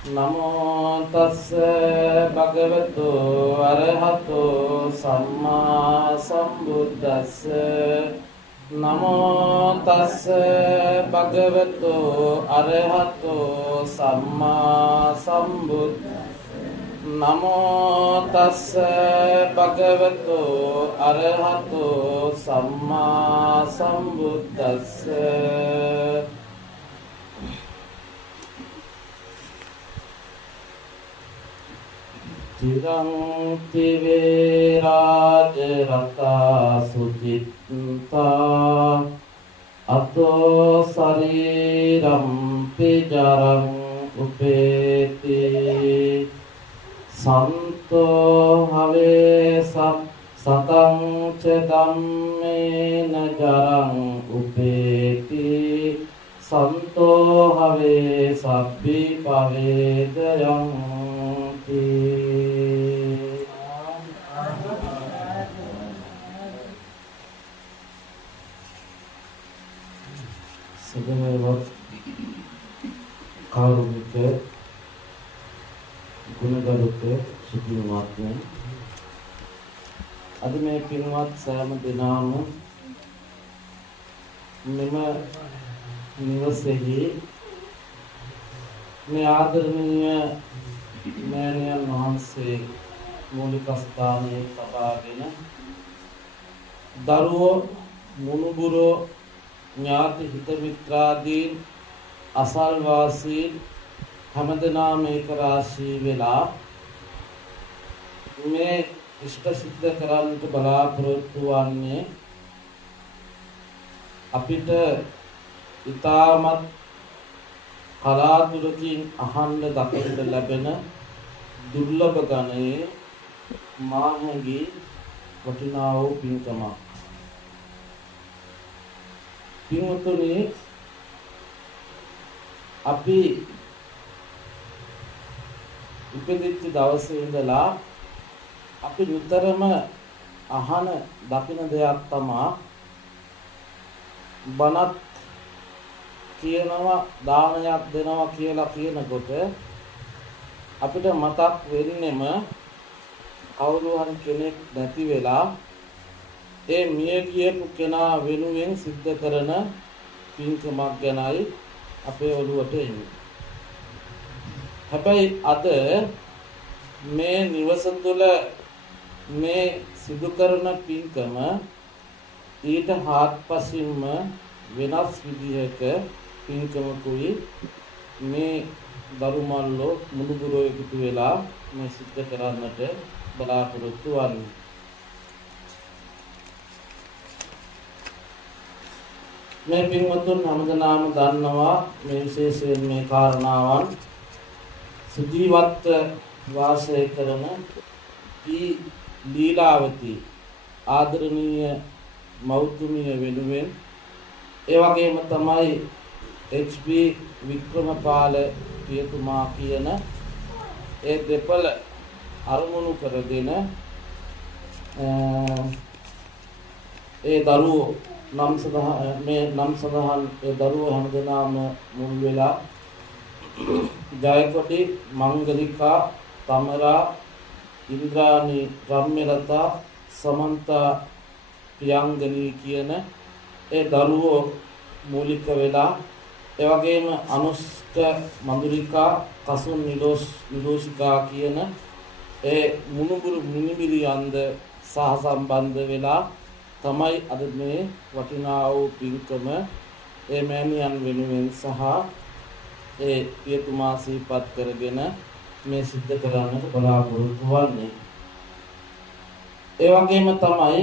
නමෝ තස්ස භගවතු අරහතෝ සම්මා සම්බුද්දස්ස නමෝ තස්ස භගවතු අරහතෝ සම්මා සම්බුද්දස්ස නමෝ තස්ස භගවතු අරහතෝ සම්මා සම්බුද්දස්ස චිරන්ති වේරාජ රතා සුචිත්තා අතෝ ශරීරම් පිජරං උපේති සන්තෝ හවේ සතං ච ධම්මේන ජරං උපේති සන්තෝ හවේ සබ්බි පවේදයං සදහවත් කාරුණික ගුණගරුක සුදුමාත්මයන් අද මේ පින්වත් සෑම දිනම මෙම නිවසේහි මේ ආදරණීය මෑණියන් වහන්සේ මූලික ස්ථානයේ තබාගෙන දරුවෝ මුණුබුරෝ ඥාති හිත මිත්‍රාදීන් අසල්වාසීන් හැමදෙනාම එක රාශී වෙලා මේ ඉෂ්ට සිද්ධ කරන්නට බලාපොරොත්තු වන්නේ අපිට ඊටමත් කලාතුරකින් අහන්න දකින්න ලැබෙන දුර්ලභ ගණයේ මාහගේ වටිනා වූ පින්කමක්. පින්වතුනි අපි ඉපදිච්ච දවසේ ඉඳලා අපි නිතරම අහන දකින දෙයක් තමයි බණත් කියනවා දානයක් දෙනවා කියලා කියනකොට අපිට මතක් වෙන්නෙම කවුරු හරි කෙනෙක් නැති වෙලා ඒ මිය ගියපු කෙනා වෙනුවෙන් සිද්ධ කරන පින්කමක් ගැනයි අපේ ඔළුවට එන්නේ. හැබැයි අද මේ නිවස තුළ මේ සිදු කරන පින්කම ඊට හාත්පසින්ම වෙනස් විදිහක පින්කමකුයි මේ දරුමල්ලෝ මුණුබුරෝ එකතු වෙලා මේ සිද්ධ කරන්නට බලාපොරොත්තු වන්නේ. මේ පින්වතුන් හැමදෙනාම දන්නවා මේ විශේෂයෙන් මේ කාරණාවන් සුජීවත්ව වාසය කරන ලීලාවතී ආදරණීය මෞතුමිය වෙනුවෙන් ඒ වගේම තමයි HP වික්‍රමපාල පියතුමා කියන ඒ දෙපළ අරමුණු කරගෙන ඒ දරුවෝ නම් සඳහන් ඒ දරුවෝ හැමදෙනාම මුල් වෙලා ජයකොටි මංගලිකා තමරා ඉන්ද්‍රාණි රම්‍යලතා සමන්තා ප්‍රියංගනී කියන ඒ දරුවෝ මූලික වෙලා ඒ වගේම අනුෂ්ක මధుරිකා කසුන් නිලෝෂිකා කියන ඒ මුණුබුරු මිනිබිරියන්ද සහ සම්බන්ධ වෙලා තමයි අද මේ වටිනා වූ පින්කම ඒ මෑණියන් වෙනුවෙන් සහ ඒ පියතුමා සිහිපත් කරගෙන මේ සිද්ධ කරන්නට බලාපොරොත්තු වෙන්නේ. ඒ වගේම තමයි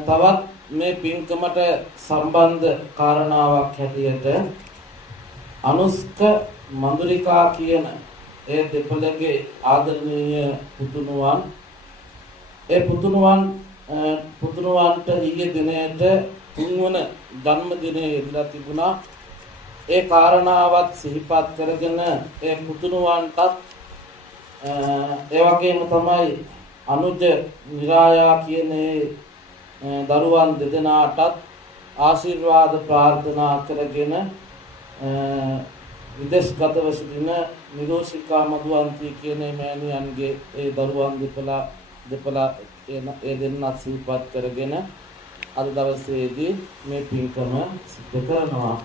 තවත් මේ පින්කමට සම්බන්ධ කාරණාවක් හැටියට අනුෂ්ක මధుරිකා කියන ඒ දෙපළගේ ආදරණීය පුතුණුවන් ඒ පුතුණුවන්ට ඊයේ දිනේට 3 වන ජන්මදිනය ඉඳලා තිබුණා. ඒ කාරණාවත් සිහිපත් කරගෙන ඒ පුතුණුවන්ටත් ඒ වගේම තමයි අනුජ නිරායා කියන දරුවන් දෙදෙනාටත් ආශිර්වාද ප්‍රාර්ථනා කරගෙන විදේශගතව සිටින නිරෝෂිකා මధుවන්ති කියන මෑණියන්ගේ ඒ දරුවන් දෙපළ ඒ දෙන්නත් සිහිපත් කරගෙන අද දවසේදී මේ පින්කම සිදු කරනවා.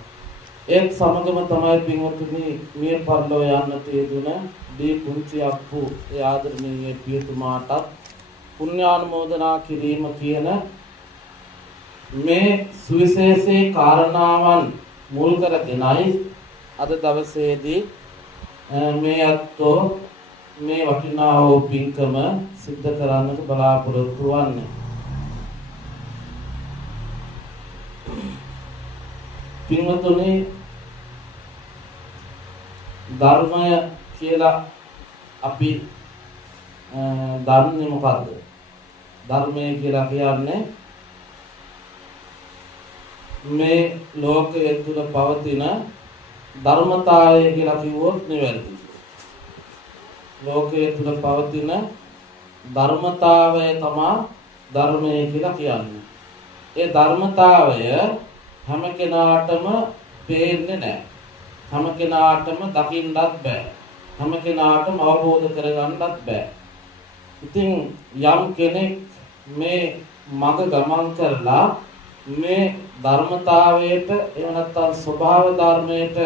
ඒත් සමගම තමයි පින්වත්නි මිය පරලෝ යන්නට යෙදුන දී කුංචි අප්පු ඒ ආදරණීය පියතුමාටත් පුණ්‍යානුමෝදනා කිරීම කියන මේ සුවිශේෂී කාරණාවන් මුල් කරගෙනයි අද දවසේදී මේ අත්ෝ මේ වටිනා වූ පින්කම සිද්ධ කරන්නට බලාපොරොත්තු වන්නේ. පින්වතුනි ධර්මය කියලා අපි දන්නේ මොකද්ද? ධර්මය කියලා කියන්නේ මේ ලෝකයේ තුල පවතින ධර්මතාවය කියලා කිව්වොත් නිවැරදි. ලෝකයේ තුල පවතින ධර්මතාවය තමයි ධර්මය කියලා කියන්නේ. ඒ ධර්මතාවය හැම කෙනාටම පේන්නේ නැහැ. හැම කෙනාටම දකින්නත් බෑ. හැම කෙනාටම අවබෝධ කරගන්නත් බෑ. ඉතින් යම් කෙනෙක් මේ මඟ ගමන් කරලා මේ ධර්මතාවයට එහෙම නැත්නම් ස්වභාව ධර්මයට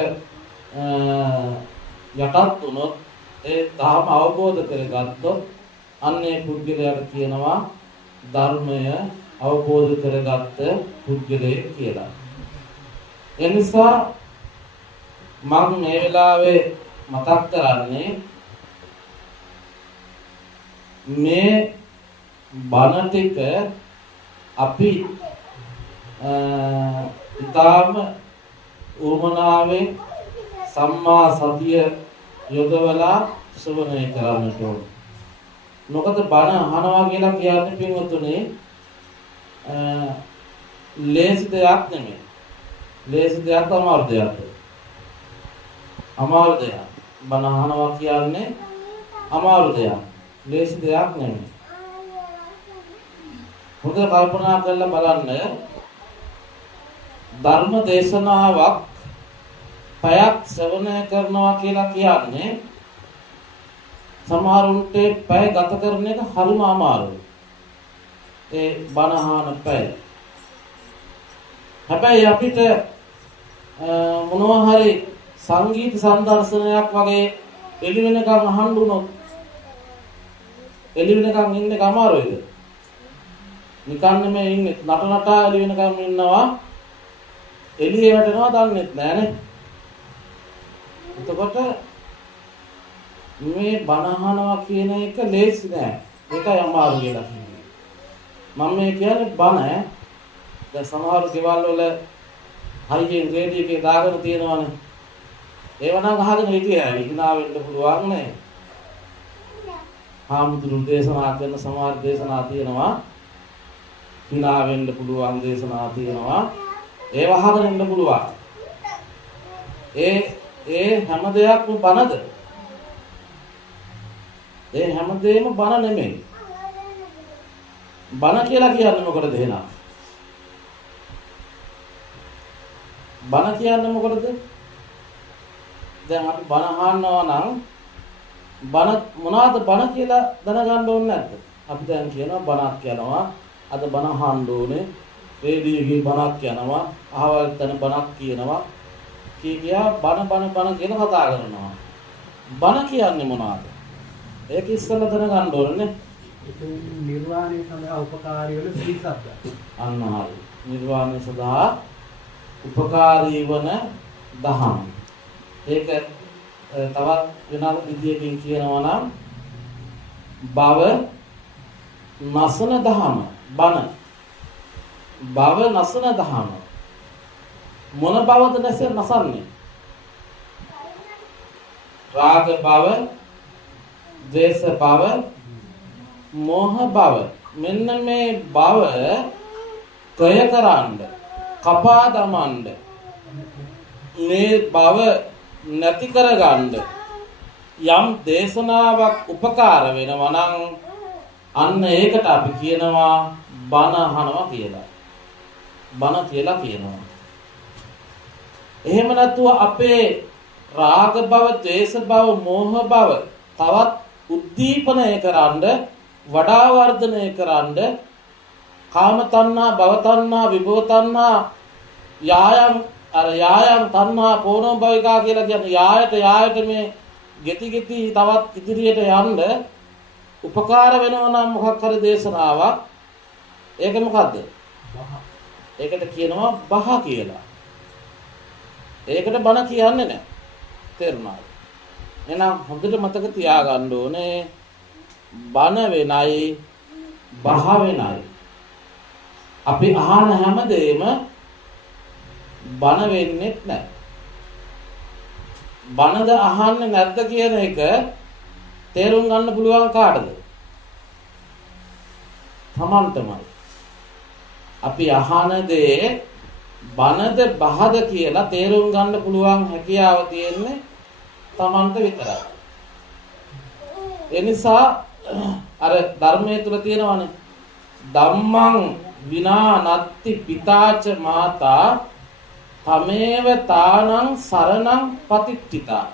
යටත් වුණොත් ඒ ධර්ම අවබෝධ කරගත්තොත් අන්නේ පුද්ගලයාට කියනවා ධර්මය අවබෝධ කරගත්ත පුද්ගලයෙක් කියලා. එනිසා මම මේ වෙලාවේ මතක් කරන්නේ මේ බණ ටික අපි ඊටාම උමනාවෙන් සම්මා සතිය යොදවලා ශ්‍රවණය කරන්නට ඕන. මොකද බණ අහනවා කියලා කියන්නේ පින්වතුනි ලේසි දෙයක් නෙමෙයි. ලේසි දෙයක් අමාරු දෙයක්. අමාරු දෙයක්. බණ අහනවා කියන්නේ අමාරු දෙයක්. ලේසි දෙයක් නෙමෙයි. හොඳට කල්පනා කරලා බලන්න ධර්ම දේශනාවක් පැයක් ශ්‍රවණය කරනවා කියලා කියන්නේ සමහරුන්ට පැය ගත කරන එක හරිම අමාරුයි. ඒ බණ අහන පැය. හැබැයි අපිට මොනවා හරි සංගීත සම්දර්ශනයක් වගේ එළි වෙනකන් අහන්න උනොත් එළි වෙනකන් ඉන්න එක අමාරුයිද? නිකන් නෙමෙයි ඉන්නේ නටනටා එළි වෙනකන් ඉන්නවා එළියේ වැටෙනවා දන්නෙත් නෑනේ. එතකොට මේ බණ අහනවා කියන එක ලේසි නෑ. ඒකයි අමාරු කියලා කියන්නේ. මම මේ කියන්නේ බණ දැන් සමහර ගෙවල් වල හරියෙන් රේඩියෝ එකේ දාගෙන තියෙනවානේ. ඒව නම් අහගෙන හිටියා hina වෙන්න පුළුවන් නේ. හාමුදුරුවෝ දේශනා කරන සමහර දේශනා තියෙනවා. hina වෙන්න පුළුවන් දේශනා තියෙනවා. ඒව අහගෙන ඉන්න පුළුවන්. ඒ හැම දෙයක්ම බනද? ඒ හැමදේම බන නෙමෙයි. බන කියලා කියන්නේ මොකටද එහෙනම්? බන කියන්නේ මොකටද? දැන් අපි බන අහනවා නම් බන මොනවාද බන කියලා දැනගන්න ඕනේ නැද්ද? අපි දැන් කියනවා බනක් යනවා. අද බන අහන්න ඕනේ. රේඩියෝ එකේ බණක් යනවා, අහවල් තැන බණක් කියනවා. කියා බණ කියලා කතා කරනවා. බණ කියන්නේ මොනවාද? ඒක ඉස්සෙල්ලා දැනගන්න ඕනේ. ඒක නිර්වාණය සඳහා උපකාරී වෙන සිහි ශබ්ද. අන්න හරි. නිර්වාණය සඳහා උපකාරී වන දහම්. ඒක තවත් වෙනත් විදියකින් කියනවා නම් භව නසන දහම. බණ භව නසන දහම. මොන භවද නසන්නේ? රාග භව, ද්වේෂ භව, මෝහ භව. මෙන්න මේ භව කය කරන්න, කපා දමන්න, මේ භව නැති කරගන්න යම් දේශනාවක් උපකාර වෙනවා නම් අන්න ඒකට අපි කියනවා බණ අහනවා කියලා. බණ කියලා කියනවා. එහෙම නැතුව අපේ රාග භව, ද්වේෂ භව, මෝහ භව තවත් උද්දීපනය කරන්න, වඩා වර්ධනය කරන්න කාම තණ්හා, භව තණ්හා, විභව තණ්හා, යායන් තණ්හා, පෝනෝ භවිකා කියලා කියන්නේ යායට මේ ගෙති තවත් ඉදිරියට යන්න උපකාර වෙනවා නම් මොකක් හරි දේශනාවක්. ඒක මොකද්ද? ඒකට කියනවා බහ කියලා. ඒකට බණ කියන්නේ නැහැ. තේරුණාද? එහෙනම් හොඳට මතක තියාගන්න ඕනේ බණ වෙනයි බහ වෙනයි. අපි අහන හැමදේම බණ වෙන්නේ නැහැ. බණද අහන්නේ නැද්ද කියන එක තේරුම් ගන්න පුළුවන් කාටද? තමන්ටමයි. අපි අහන දේ බණද බහද කියලා තේරුම් ගන්න පුළුවන් හැකියාව තියෙන්නේ තමන්ට විතරයි. ඒ නිසා අර ධර්මයේ තුල තියෙනවානේ ධම්මං විනා නත්ති පිතාච මාතා තමේව තානං සරණං පතිට්ඨිතා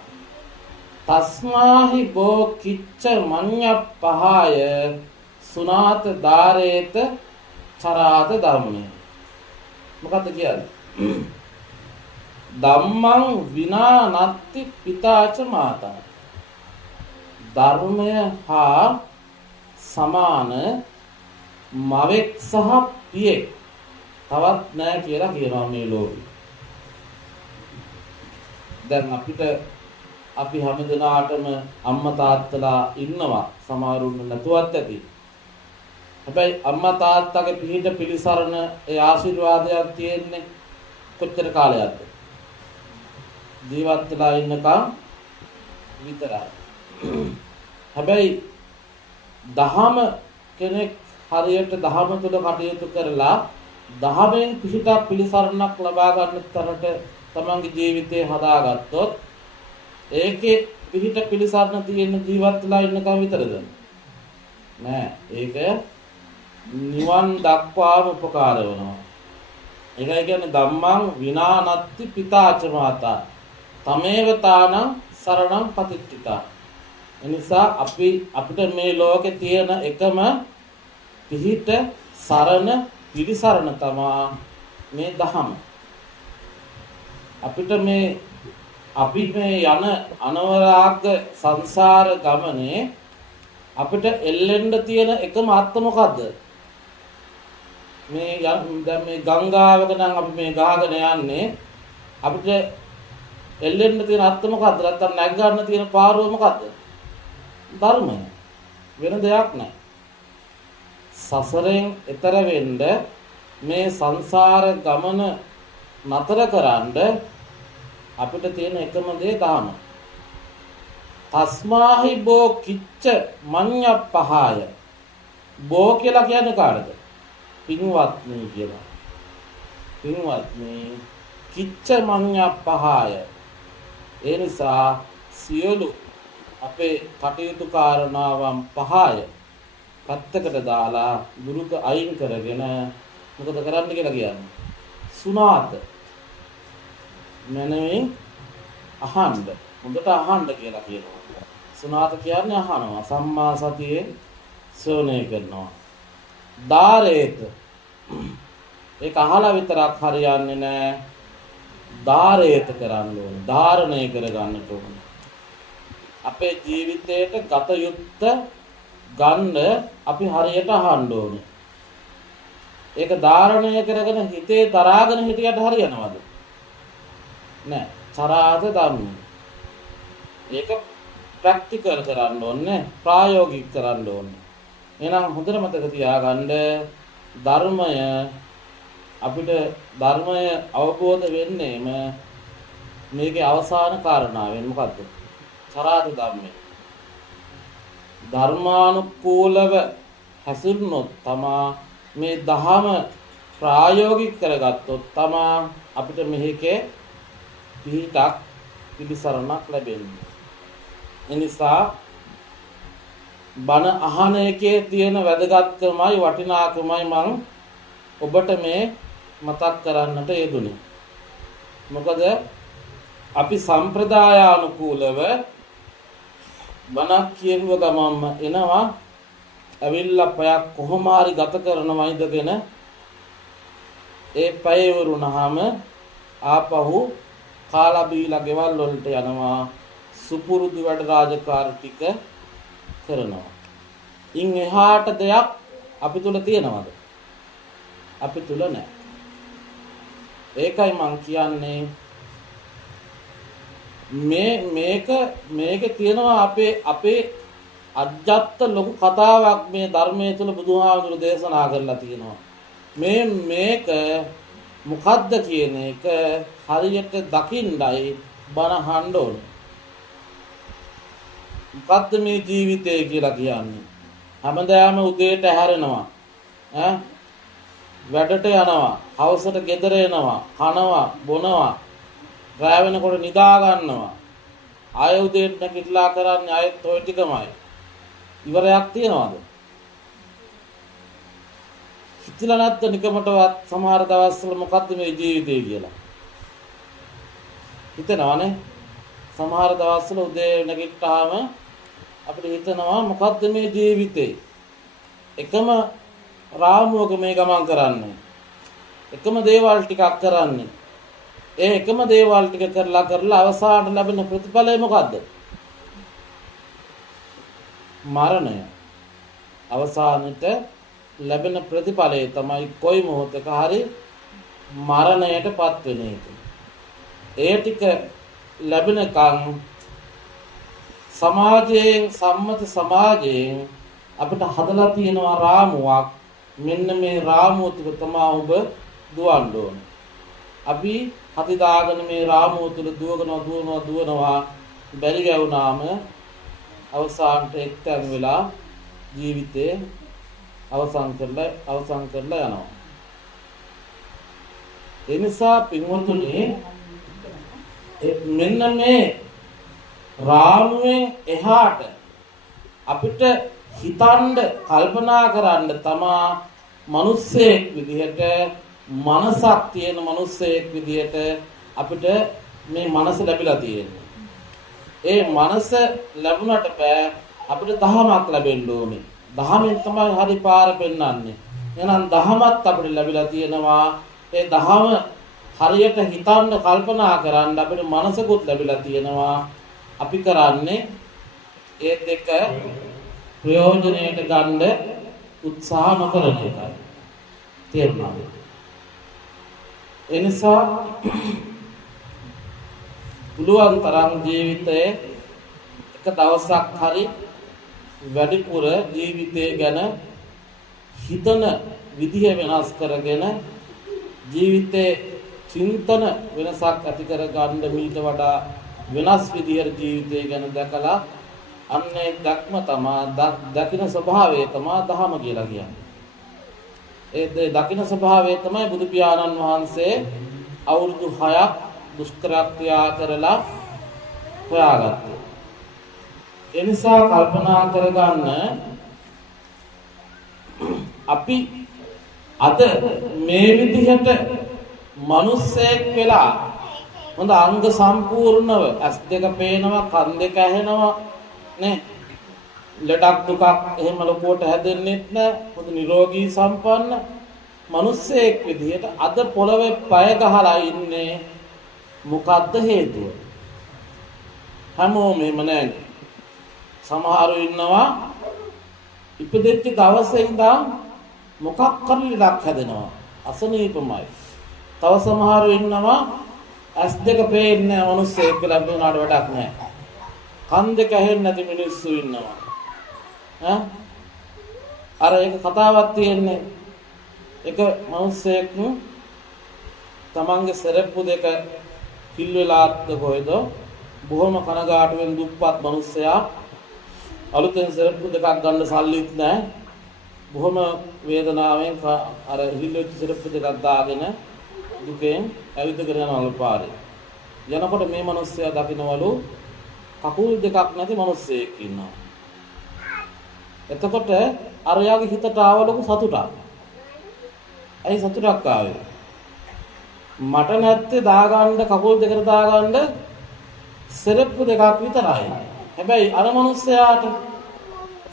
තස්මාහි බෝ කිච්ච මඤ්ඤප්පහාය සුනාත ධාරේත චරාත ධම්මේ. මොකද්ද කියන්නේ? ධම්මං විනා නත්ති පිතාච මාතා. ධර්මය හා සමාන මවෙක් සහ පියෙක් තවත් නැහැ කියලා කියනවා මේ ලෝකෙ. දැන් අපි හැමදෙනාටම අම්මා තාත්තලා ඉන්නවා, සමහරුන් නැතුවත් ඇති. හැබැයි අම්මා තාත්තගේ පිහිට පිළිසරණ ඒ ආශිර්වාදයක් තියෙන්නේ කොච්චර කාලයක්ද? ජීවත් වෙලා ඉන්නකම් විතරයි. හැබැයි දහම කෙනෙක් හරියට දහම තුල කටයුතු කරලා දහමෙන් පිහිටක් පිළිසරණක් ලබා ගන්න තරට තමන්ගේ ජීවිතය හදාගත්තොත් ඒකේ පිහිට පිළිසරණ තියෙන ජීවත් වෙලා ඉන්නකම් විතරද? නෑ. ඒක නිවන් දක්වාම උපකාර වෙනවා. ඒකයි කියන්නේ ධම්මං විනා නත්ති පිතාච මාතා තමේව තානං සරණං පතිට්ඨිතා. එනිසා අපිට මේ ලෝකේ තියෙන එකම පිහිට සරණ පිළිසරණ තමා මේ ධහම. අපි මේ යන අනවරාග සංසාර ගමනේ අපිට එල්ලෙන්න තියෙන එකම අත්ත මොකද්ද? දැන් මේ ගංගාවක නම් අපි මේ ගහගෙන යන්නේ අපිට එල්ලෙන්න තියෙන අත්ත මොකද්ද? නැත්තම් නැග ගන්න තියෙන පාරුව මොකද්ද? ධර්මය. වෙන දෙයක් නැහැ. සසරෙන් එතර වෙන්න මේ සංසාර ගමන නතර කරන්න අපිට තියෙන එකම දේ ධර්ම. තස්මාහි බෝ කිච්ච මඤ්ඤප්පහාය. බෝ කියලා කියන්නේ කාටද? පින්වත්නි කියලා. පින්වත්නි කිච්ච මඤ්ඤප්පහාය. ඒ නිසා සියලු අපේ කටයුතු කාරණාවන් පහය පැත්තකට දාලා දුරුක අයින් කරගෙන මොකද කරන්න කියලා කියන්නේ? සුනාත මනමින් අහන්න, හොඳට අහන්න කියලා කියනවා. සුනාත කියන්නේ අහනවා, සම්මා සතියෙන් ශ්‍රවණය කරනවා. ධාරේත ඒක අහලා විතරක් හරියන්නේ නැහැ. ධාරේත කරන්න ඕනේ, ධාරණය කරගන්නට ඕනේ. අපේ ජීවිතයට ගත යුත්ත ගන්න අපි හරියට අහන්න ඕනේ. ඒක ධාරණය කරගෙන හිතේ දරාගෙන හිටියට හරියනවද? නෑ. චරාත ධම්ම. ඒක ප්‍රැක්ටිකල් කරන්න ඕනේ, ප්‍රායෝගික කරන්න ඕනේ. එහෙනම් හොඳට මතක තියාගන්න ධර්මය අපිට ධර්මය අවබෝධ වෙන්නේම මේකේ අවසාන කාරණාවෙන් මොකද්ද? චරාත ධම්මේ. ධර්මානුකූලව හැසිරුණොත් තමා මේ දහම ප්‍රායෝගික කරගත්තොත් තමා අපිට මෙහිකේ පිහිටක් පිළිසරණක් ලැබෙන්නේ. එනිසා බණ අහන එකේ තියෙන වැදගත්කමයි වටිනාකමයි මම ඔබට මේ මතක් කරන්නට යෙදුනේ. මොකද අපි සම්ප්‍රදායානුකූලව බණක් කියව ගමන්ම එනවා ඇවිල්ලා පැයක් කොහොම හරි ගත කරනවා ඉඳගෙන ඒ පැය වරුණාම ආපහු කාලා බීලා ගෙවල් වලට යනවා සුපුරුදු වැඩ රාජකාරී ටික කරනවා. ඉන් එහාට දෙයක් අපි තුල තියෙනවද? අපි තුල නැහැ. ඒකයි මං කියන්නේ මේක තියෙනවා අපේ අජත්ත ලොකු කතාවක් මේ ධර්මයේ තුල බුදුහාමුදුරු දේශනා කරලා තියෙනවා. මේක මොකද්ද කියන එක හරියට දකින්නයි බණ අහන්න ඕනේ. මොකද්ද මේ ජීවිතය කියලා කියන්නේ? හැමදාම උදේට හැරෙනවා. වැඩට යනවා. හවසට ගෙදර එනවා. කනවා, බොනවා. රැ වෙනකොට නිදා ගන්නවා. ආයෙ උදේට නැගිටලා කරන්නේ ආයෙත් ඔය ටිකමයි. ඉවරයක් තියනවද? හිතලා නැත්ද නිකමටවත් සමහර දවස්වල මොකද්ද මේ ජීවිතය කියලා? හිතනවානේ. සමහර දවස්වල උදේ නැගිට්ටාම අපිට හිතනවා මොකද්ද මේ ජීවිතේ? එකම රාමුවක මේ ගමන් කරන්නේ. එකම දේවල් ටිකක් කරන්නේ. ඒ එකම දේවල් ටික කරලා අවසානට ලැබෙන ප්‍රතිඵලය මොකද්ද? මරණය. අවසානට ලැබෙන ප්‍රතිඵලය තමයි කොයි මොහොතක හරි මරණයටපත් වෙන එක. ඒ ටික ලැබෙනකන් සමාජයෙන් සම්මත සමාජයෙන් අපිට හදලා තියෙනවා රාමුවක්. මෙන්න මේ රාමුව තුළ තමයි ඔබ දුවන්න ඕනේ. අපි හති දාගෙන මේ රාමුව තුළ දුවනවා බැරි ගැවුනාම අවසානට එක්තැන් වෙලා ජීවිතේ අවසන් කරලා යනවා. ඒ නිසා පින්වතුනි මෙන්න මේ රාමුවෙන් එහාට අපිට හිතන්න කල්පනා කරන්න තමා මිනිස්සෙක් විදිහට මනසක් තියෙන මිනිස්සෙක් විදිහට අපිට මේ මනස ලැබිලා තියෙන්නේ. ඒ මනස ලැබුණට බෑ අපිට දහමක් ලැබෙන්න ඕනේ. දහමෙන් තමයි හරි පාර පෙන්වන්නේ. එහෙනම් දහමත් අපිට ලැබිලා තියෙනවා. ඒ දහම හරියට හිතන්න කල්පනා කරන්න අපිට මනසකුත් ලැබිලා තියෙනවා. අපි කරන්නේ ඒ දෙක ප්‍රයෝජනයට ගන්න උත්සාහ නොකරන එකයි. තේරුණාද? එනිසා පුළුවන් තරම් ජීවිතයේ එක දවසක් හරි වැඩිපුර ජීවිතය ගැන හිතන විදිහ වෙනස් කරගෙන ජීවිතේ චින්තන වෙනසක් ඇති කර ගන්න මීට වඩා වෙනස් විදිහට ජීවිතය ගැන දැකලා අන්නේ දක්ම තමා දකින ස්වභාවය තමා දහම කියලා කියන්නේ. ඒ දකින ස්වභාවය තමයි බුදු පියාණන් වහන්සේ අවුරුදු 6ක් දුෂ්කර ක්‍රියා කරලා හොයාගත්තේ. ඒ නිසා කල්පනා කරගන්න අපි අද මේ විදිහට මිනිස්සෙක් වෙලා හොඳ අංග සම්පූර්ණව ඇස් දෙක පේනවා කන් දෙක ඇහෙනවා නේ ලඩක් දුකක් එහෙම ලොකුවට හැදෙන්නෙත් නෑ හොඳ නිරෝගී සම්පන්න මිනිස්සෙක් විදිහට අද පොළවේ පය ගහලා ඉන්නේ මොකද්ද හේතුව? හැමෝම එහෙම නෑනේ. සමහරව ඉන්නවා ඉපදෙච්ච දවසේ ඉඳන් මොකක් කරලි ලක් හැදෙනවා අසනීපමයි. තව සමහරව ඉන්නවා ඇස් දෙක පේන්නේ නැහැ මිනිස්සෙක් කියලා දුනාට වැඩක් නැහැ. කන් දෙක ඇහෙන්නේ නැති මිනිස්සු ඉන්නවා. අර එක කතාවක් තියෙන්නේ එක මිනිස්සෙක් තමන්ගේ සරප්පු දෙක කිල් වෙලාත් කොහෙද බොහොම කනගාටුවෙන් දුප්පත් මිනිස්සයා අලුතෙන් සරප්පු දෙකක් ගන්න සල්ලිත් නැහැ. බොහොම වේදනාවෙන් අර හිල්ලෙච්ච සරප්පු දෙකක් දාගෙන දුකෙන් ඇවිදගෙන යනවලු පාරේ. යනකොට මේ මිනිස්සයා දකින්නවලු කකුල් දෙකක් නැති මිනිස්සෙක් ඉන්නවා. එතකොට අරයාගේ හිතට ආවලු සතුටක්. ඇයි සතුටක් ආවේ? මට නැත්තේ දාගන්න කකුල් දෙකට දාගන්න සෙරෙප්පු දෙකක් විතරයි. හැබැයි අර මනුස්සයාට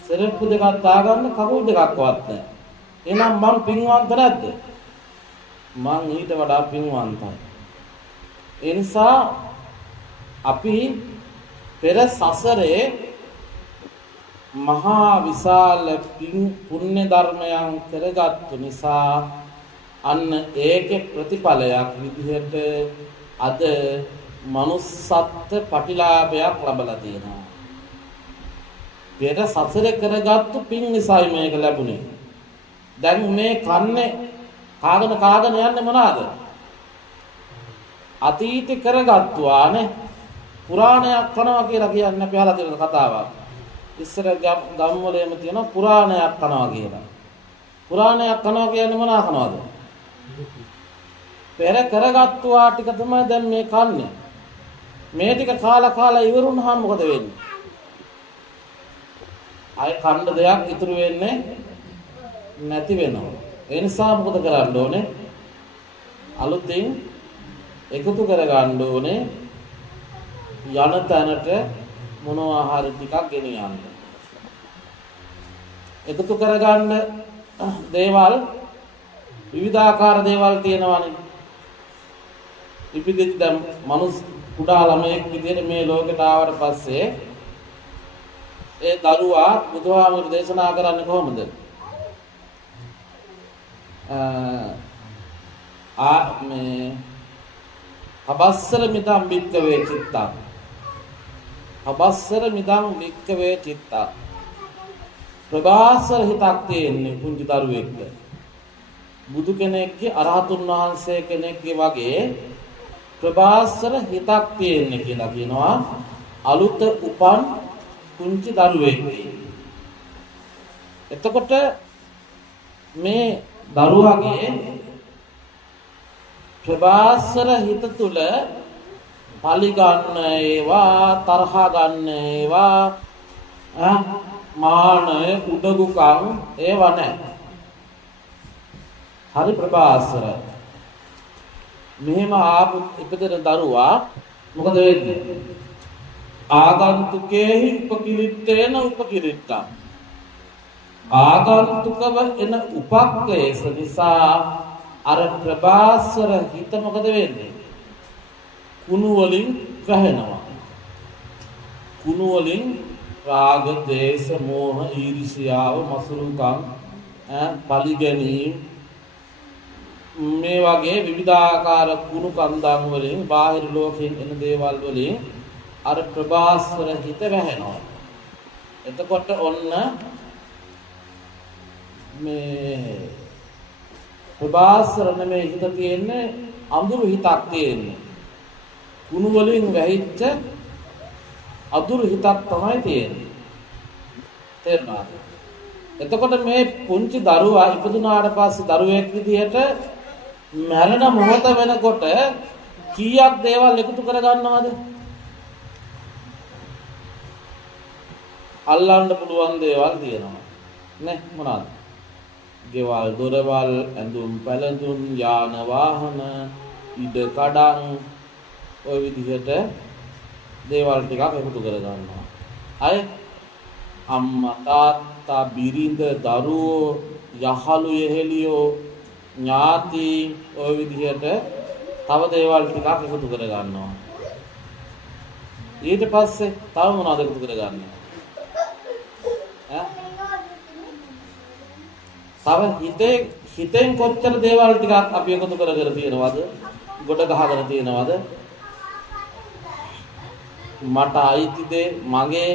සෙරෙප්පු දෙකක් දාගන්න කකුල් දෙකක්වත් නැහැ. එහෙනම් මං පින්වන්ත නැද්ද? මං ඊට වඩා පින්වන්තයි. ඒ නිසා අපි පෙර සසරේ මහා විශාල පුණ්‍ය ධර්මයන් කරගත්තු නිසා අන්න ඒකේ ප්‍රතිඵලයක් විදිහට අද මනුස්සත්ත්ව ප්‍රතිලාභයක් ලැබලා තියෙනවා. පෙර සසරේ කරගත්තු පින් නිසායි මේක ලැබුණේ. දැන් මේ කන්නේ කාගෙන යන්නේ මොනවාද? අතීතේ කරගත්තුවානේ. පුරාණයක් කනවා කියලා කියන්නේ අපි අහලා තියෙන කතාවක්. ඉස්සර ගම්වලේම තියෙන පුරාණයක් කනවා කියලා. පුරාණයක් කනවා කියන්නේ මොනවා කනවද? පෙර කරගත්තුවා ටික තමයි දැන් මේ කන්නේ. මේ ටික කාලා ඉවරුනහම මොකද වෙන්නේ? අය කන්න දෙයක් ඉතුරු වෙන්නේ නැති වෙනවා. ඒ නිසා මොකද කරන්න ඕනේ? අලුතින් එකතු කරගන්න ඕනේ යන තැනට මොනවා හරි ටිකක් ගෙනියන්න. එකතු කරගන්න දේවල් විවිධාකාර දේවල් තියෙනවානේ. ඉපිදිච්ච දැන් මනුස්ස කුඩා ළමයෙක් විදිහට මේ ලෝකෙට ආවට පස්සේ ඒ දරුවා බුදුහාමුදුරු දේශනා කරන්නේ කොහොමද? මේ අබස්සර මිදම් වික්කවේ චිත්තං අබස්සර මිදම් වික්කවේ චිත්තං ප්‍රභාසර හිතක් තියෙන්නේ පුංචි දරුවෙක්ට. බුදු කෙනෙක්ගේ අරහතුන් වහන්සේ කෙනෙක්ගේ වගේ ප්‍රභාසර හිතක් තියෙන්නේ කියලා කියනවා අලුත උපන් පුංචි දරුවෙක්ගේ. එතකොට මේ දරුවාගේ ප්‍රභාසර හිත තුල පලි ගන්න ඒවා, තරහ ගන්න ඒවා, මානය, උඩගුකම් ඒවා නැහැ. හරි ප්‍රභාසර. මෙහෙම ආපු ඉපදෙන දරුවා මොකද වෙන්නේ? ආගන්තුකේහි උපකිලිට්ඨේන උපකිලිට්ඨං. ආගන්තුකව එන උපක්ලේශ නිසා අර ප්‍රභාසර හිත මොකද වෙන්නේ? කුණු වලින් වැහෙනවා. කුණු වලින් රාග, දේශ, මෝහ, ඊර්ෂ්‍යාව, මසුරුකම්, පලි ගැනීම මේ වගේ විවිධාකාර කුණු කන්දම් වලින් බාහිර ලෝකයෙන් එන දේවල් වලින් අර ප්‍රභාස්වර හිත වැහෙනවා. එතකොට ඔන්න මේ ප්‍රභාස්වර නෙමේ හිත තියෙන්නේ, අඳුරු හිතක් තියෙන්නේ. කුණු වලින් වැහිච්ච අඳුරු හිතක් තමයි තියෙන්නේ. තේරුණාද? එතකොට මේ පුංචි දරුවා ඉපදුනාට පස්සේ දරුවෙක් විදිහට මරණ මොහොත වෙනකොට කීයක් දේවල් එකතු කරගන්නවද? අල්ලන්න පුළුවන් දේවල් තියෙනවා නේ. මොනවාද? ගෙවල්, දොරවල්, ඇඳුම් පැළඳුම්, යාන වාහන, ඉඩ කඩම්, ඔය විදිහට දේවල් ටිකක් එකතු කරගන්නවා. අය අම්මා, තාත්තා, බිරිඳ, දරුවෝ, යහළු යෙහෙලියෝ, ඥාති, ඔය විදිහට තව දේවල් ටිකක් එකතු කරගන්නවා. ඊට පස්සේ තව මොනවද එකතු කරගන්නේ? තව හිතෙන් කොච්චර දේවල් ටිකක් අපි එකතු කර තියෙනවද? ගොඩ ගහගෙන තියෙනවද? මට අයිති දේ, මගේ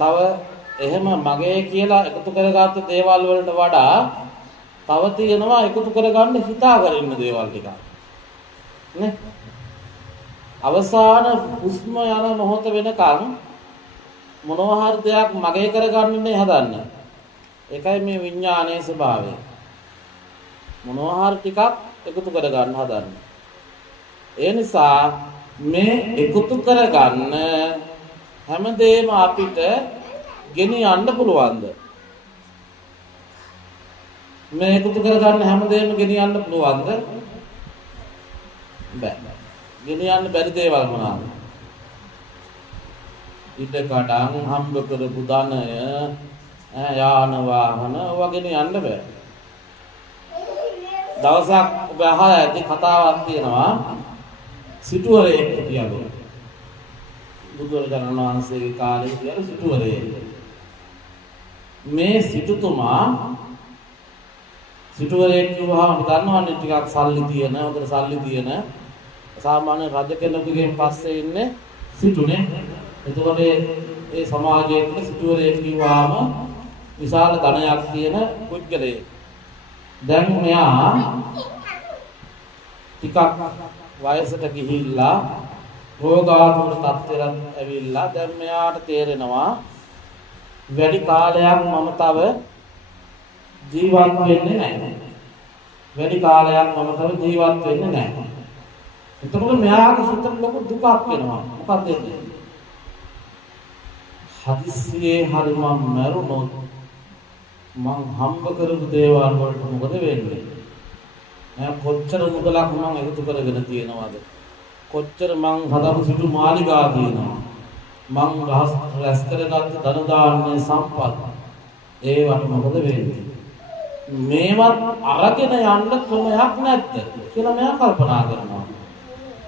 තව එහෙම මගේ කියලා එකතු කරගත්ත දේවල් වලට වඩා තව තියෙනවා එකතු කරගන්න හිතාගෙන ඉන්න දේවල් ටිකක් නේ. අවසාන හුස්ම යන මොහොත වෙනකන් මොනවා හරි දෙයක් මගේ කරගන්නනේ හදන්නේ. ඒකයි මේ විඥානයේ ස්වභාවය. මොනවා හරි ටිකක් එකතු කරගන්න හදන්නේ. ඒ නිසා මේ එකතු කරගන්න හැමදේම අපිට ගෙනියන්න පුළුවන්ද? මේ එකතු කරගන්න හැමදේම ගෙනියන්න පුළුවන්ද? බෑ. ගෙනියන්න බැරි දේවල් මොනවාද? ඉඩ කඩන් හම්බ කරපු ධනය, යාන වාහන වගේ ගෙනියන්න බෑ. දවසක් ඔබ අහලා ඇති කතාවක් තියෙනවා සිටුවරයෙක් හිටියලු. බුදුරජාණන් වහන්සේගේ කාලේ හිටියලු සිටුවරයෙක්. මේ සිටුවරයෙක් කිව්වහම අපි දන්නවනේ ටිකක් සල්ලි තියෙන, හොඳට සල්ලි තියෙන සාමාන්‍ය රජ කෙනෙකුගෙන් පස්සේ ඉන්නේ සිටුනේ. එතකොට ඒ සමාජයේ ඉන්න සිටුවරයෙක් කිව්වහම විශාල ධනයක් තියෙන පුද්ගලයෙක්. දැන් මෙයා ටිකක් වයසට ගිහිල්ලා රෝගාතුර තත්ත්වයට ඇවිල්ලා දැන් මෙයාට තේරෙනවා වැඩි කාලයක් මම තව ජීවත් වෙන්නේ නැහැ. වැඩි කාලයක් මම තව ජීවත් වෙන්නේ නැහැ. එතකොට මෙයාගේ හිතට ලොකු දුකක් එනවා. මොකක්ද එන්නේ? හදිස්සියේ හරි මම මැරුණොත් මං හම්බ කරපු දේවල් වලට මොකද වෙන්නේ? මම කොච්චර මුදලක් මං එකතු කරගෙන තියෙනවද? කොච්චර මං හදපු සිටු මාලිගා තියෙනවා. මං රැස් කරගත්ත ධන දාන්නේ සම්පත්. ඒවට මොකද වෙන්නේ? මේවත් අරගෙන යන්න ක්‍රමයක් නැද්ද කියලා මම කල්පනා කරනවා.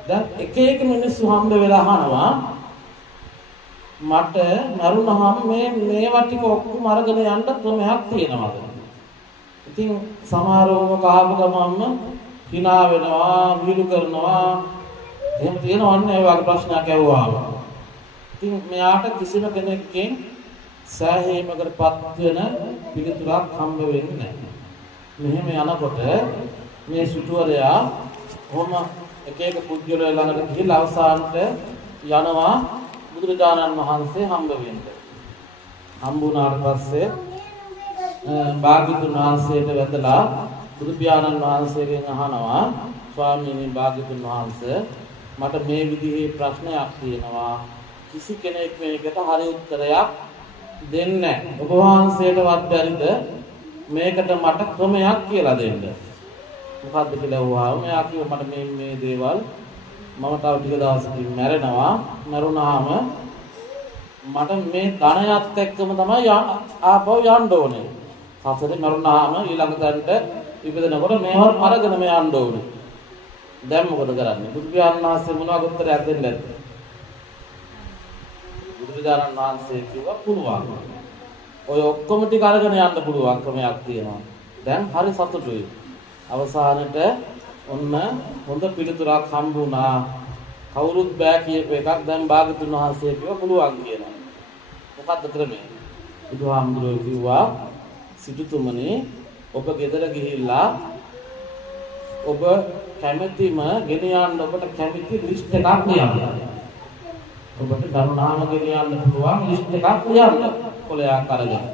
දැන් එක එක මිනිස්සු හම්බ වෙලා අහනවා මට මරුණහම මේවා ටික ඔක්කොම අරගෙන යන්න ක්‍රමයක් තියෙනවද? ඉතින් සමහරවම කහපු ගමන්ම hina වෙනවා, විහිළු කරනවා. එහෙම තියෙනවන්නේ ඒ වගේ ප්‍රශ්නයක් ඇහුවාම. ඉතින් මෙයාට කිසිම කෙනෙක්ගෙන් සෑහීමකටපත් වෙන පිළිතුරක් හම්බ වෙන්නේ නැහැ. මෙහෙම යනකොට මේ සිටුවරයා කොහොම එක එක පුද්ගලයෝ ළඟට ගිහිල්ලා අවසානට යනවා බුදුරජාණන් වහන්සේ හම්බ වෙන්න. හම්බ වුණාට පස්සේ භාග්‍යතුන් වහන්සේට වැඳලා බුදු පියාණන් වහන්සේගෙන් අහනවා ස්වාමීනි භාග්‍යතුන් වහන්සේ මට මේ විදිහේ ප්‍රශ්නයක් තියෙනවා. කිසි කෙනෙක් මේකට හරි උත්තරයක් දෙන්නේ නැහැ. ඔබ වහන්සේටවත් බැරිද මේකට මට ක්‍රමයක් කියලා දෙන්න? මොකද්ද කියලා වුණා. මෙයා කිව්වා මට මේ දේවල් මම තව ටික දවසකින් මැරෙනවා. මැරුණාම මට මේ ධනයත් එක්කම තමයි ආපහු යන්න ඕනේ. සසරේ මරුණාම ඊළඟ තැනට ඉපදෙනකොට මේවත් අරගෙන මේ යන්න ඕනේ. දැන් මොකද කරන්නේ? බුදු පියාණන් වහන්සේ මොනවද උත්තරයක් දෙන්නේ? බුදුරජාණන් වහන්සේ කිව්වා පුළුවන්. ඔය ඔක්කොම ටික අරගෙන යන්න පුළුවන් ක්‍රමයක් තියෙනවා. දැන් හරි සතුටුයි. අවසානයේ ඔන්න හොඳ පිළිතුරක් හම්බ වුණා. කවුරුත් බෑ කියපු එකක් දැන් භාග්‍යතුන් වහන්සේ කිව්වා පුළුවන් කියලා. මොකද්ද ක්‍රමය? බුදුහාමුදුරුවෝ කිව්වා සිටුතුමනි ඔබ ගෙදර ගිහිල්ලා ඔබ කැමැතිම ගෙන යන්න ඔබට කැමති ලිස්ට් එකක් ලියන්න. ඔබට කරුණාම ගෙන යන්න පුළුවන් ලිස්ට් එකක් ලියන්න. කොලයක් අරගෙන.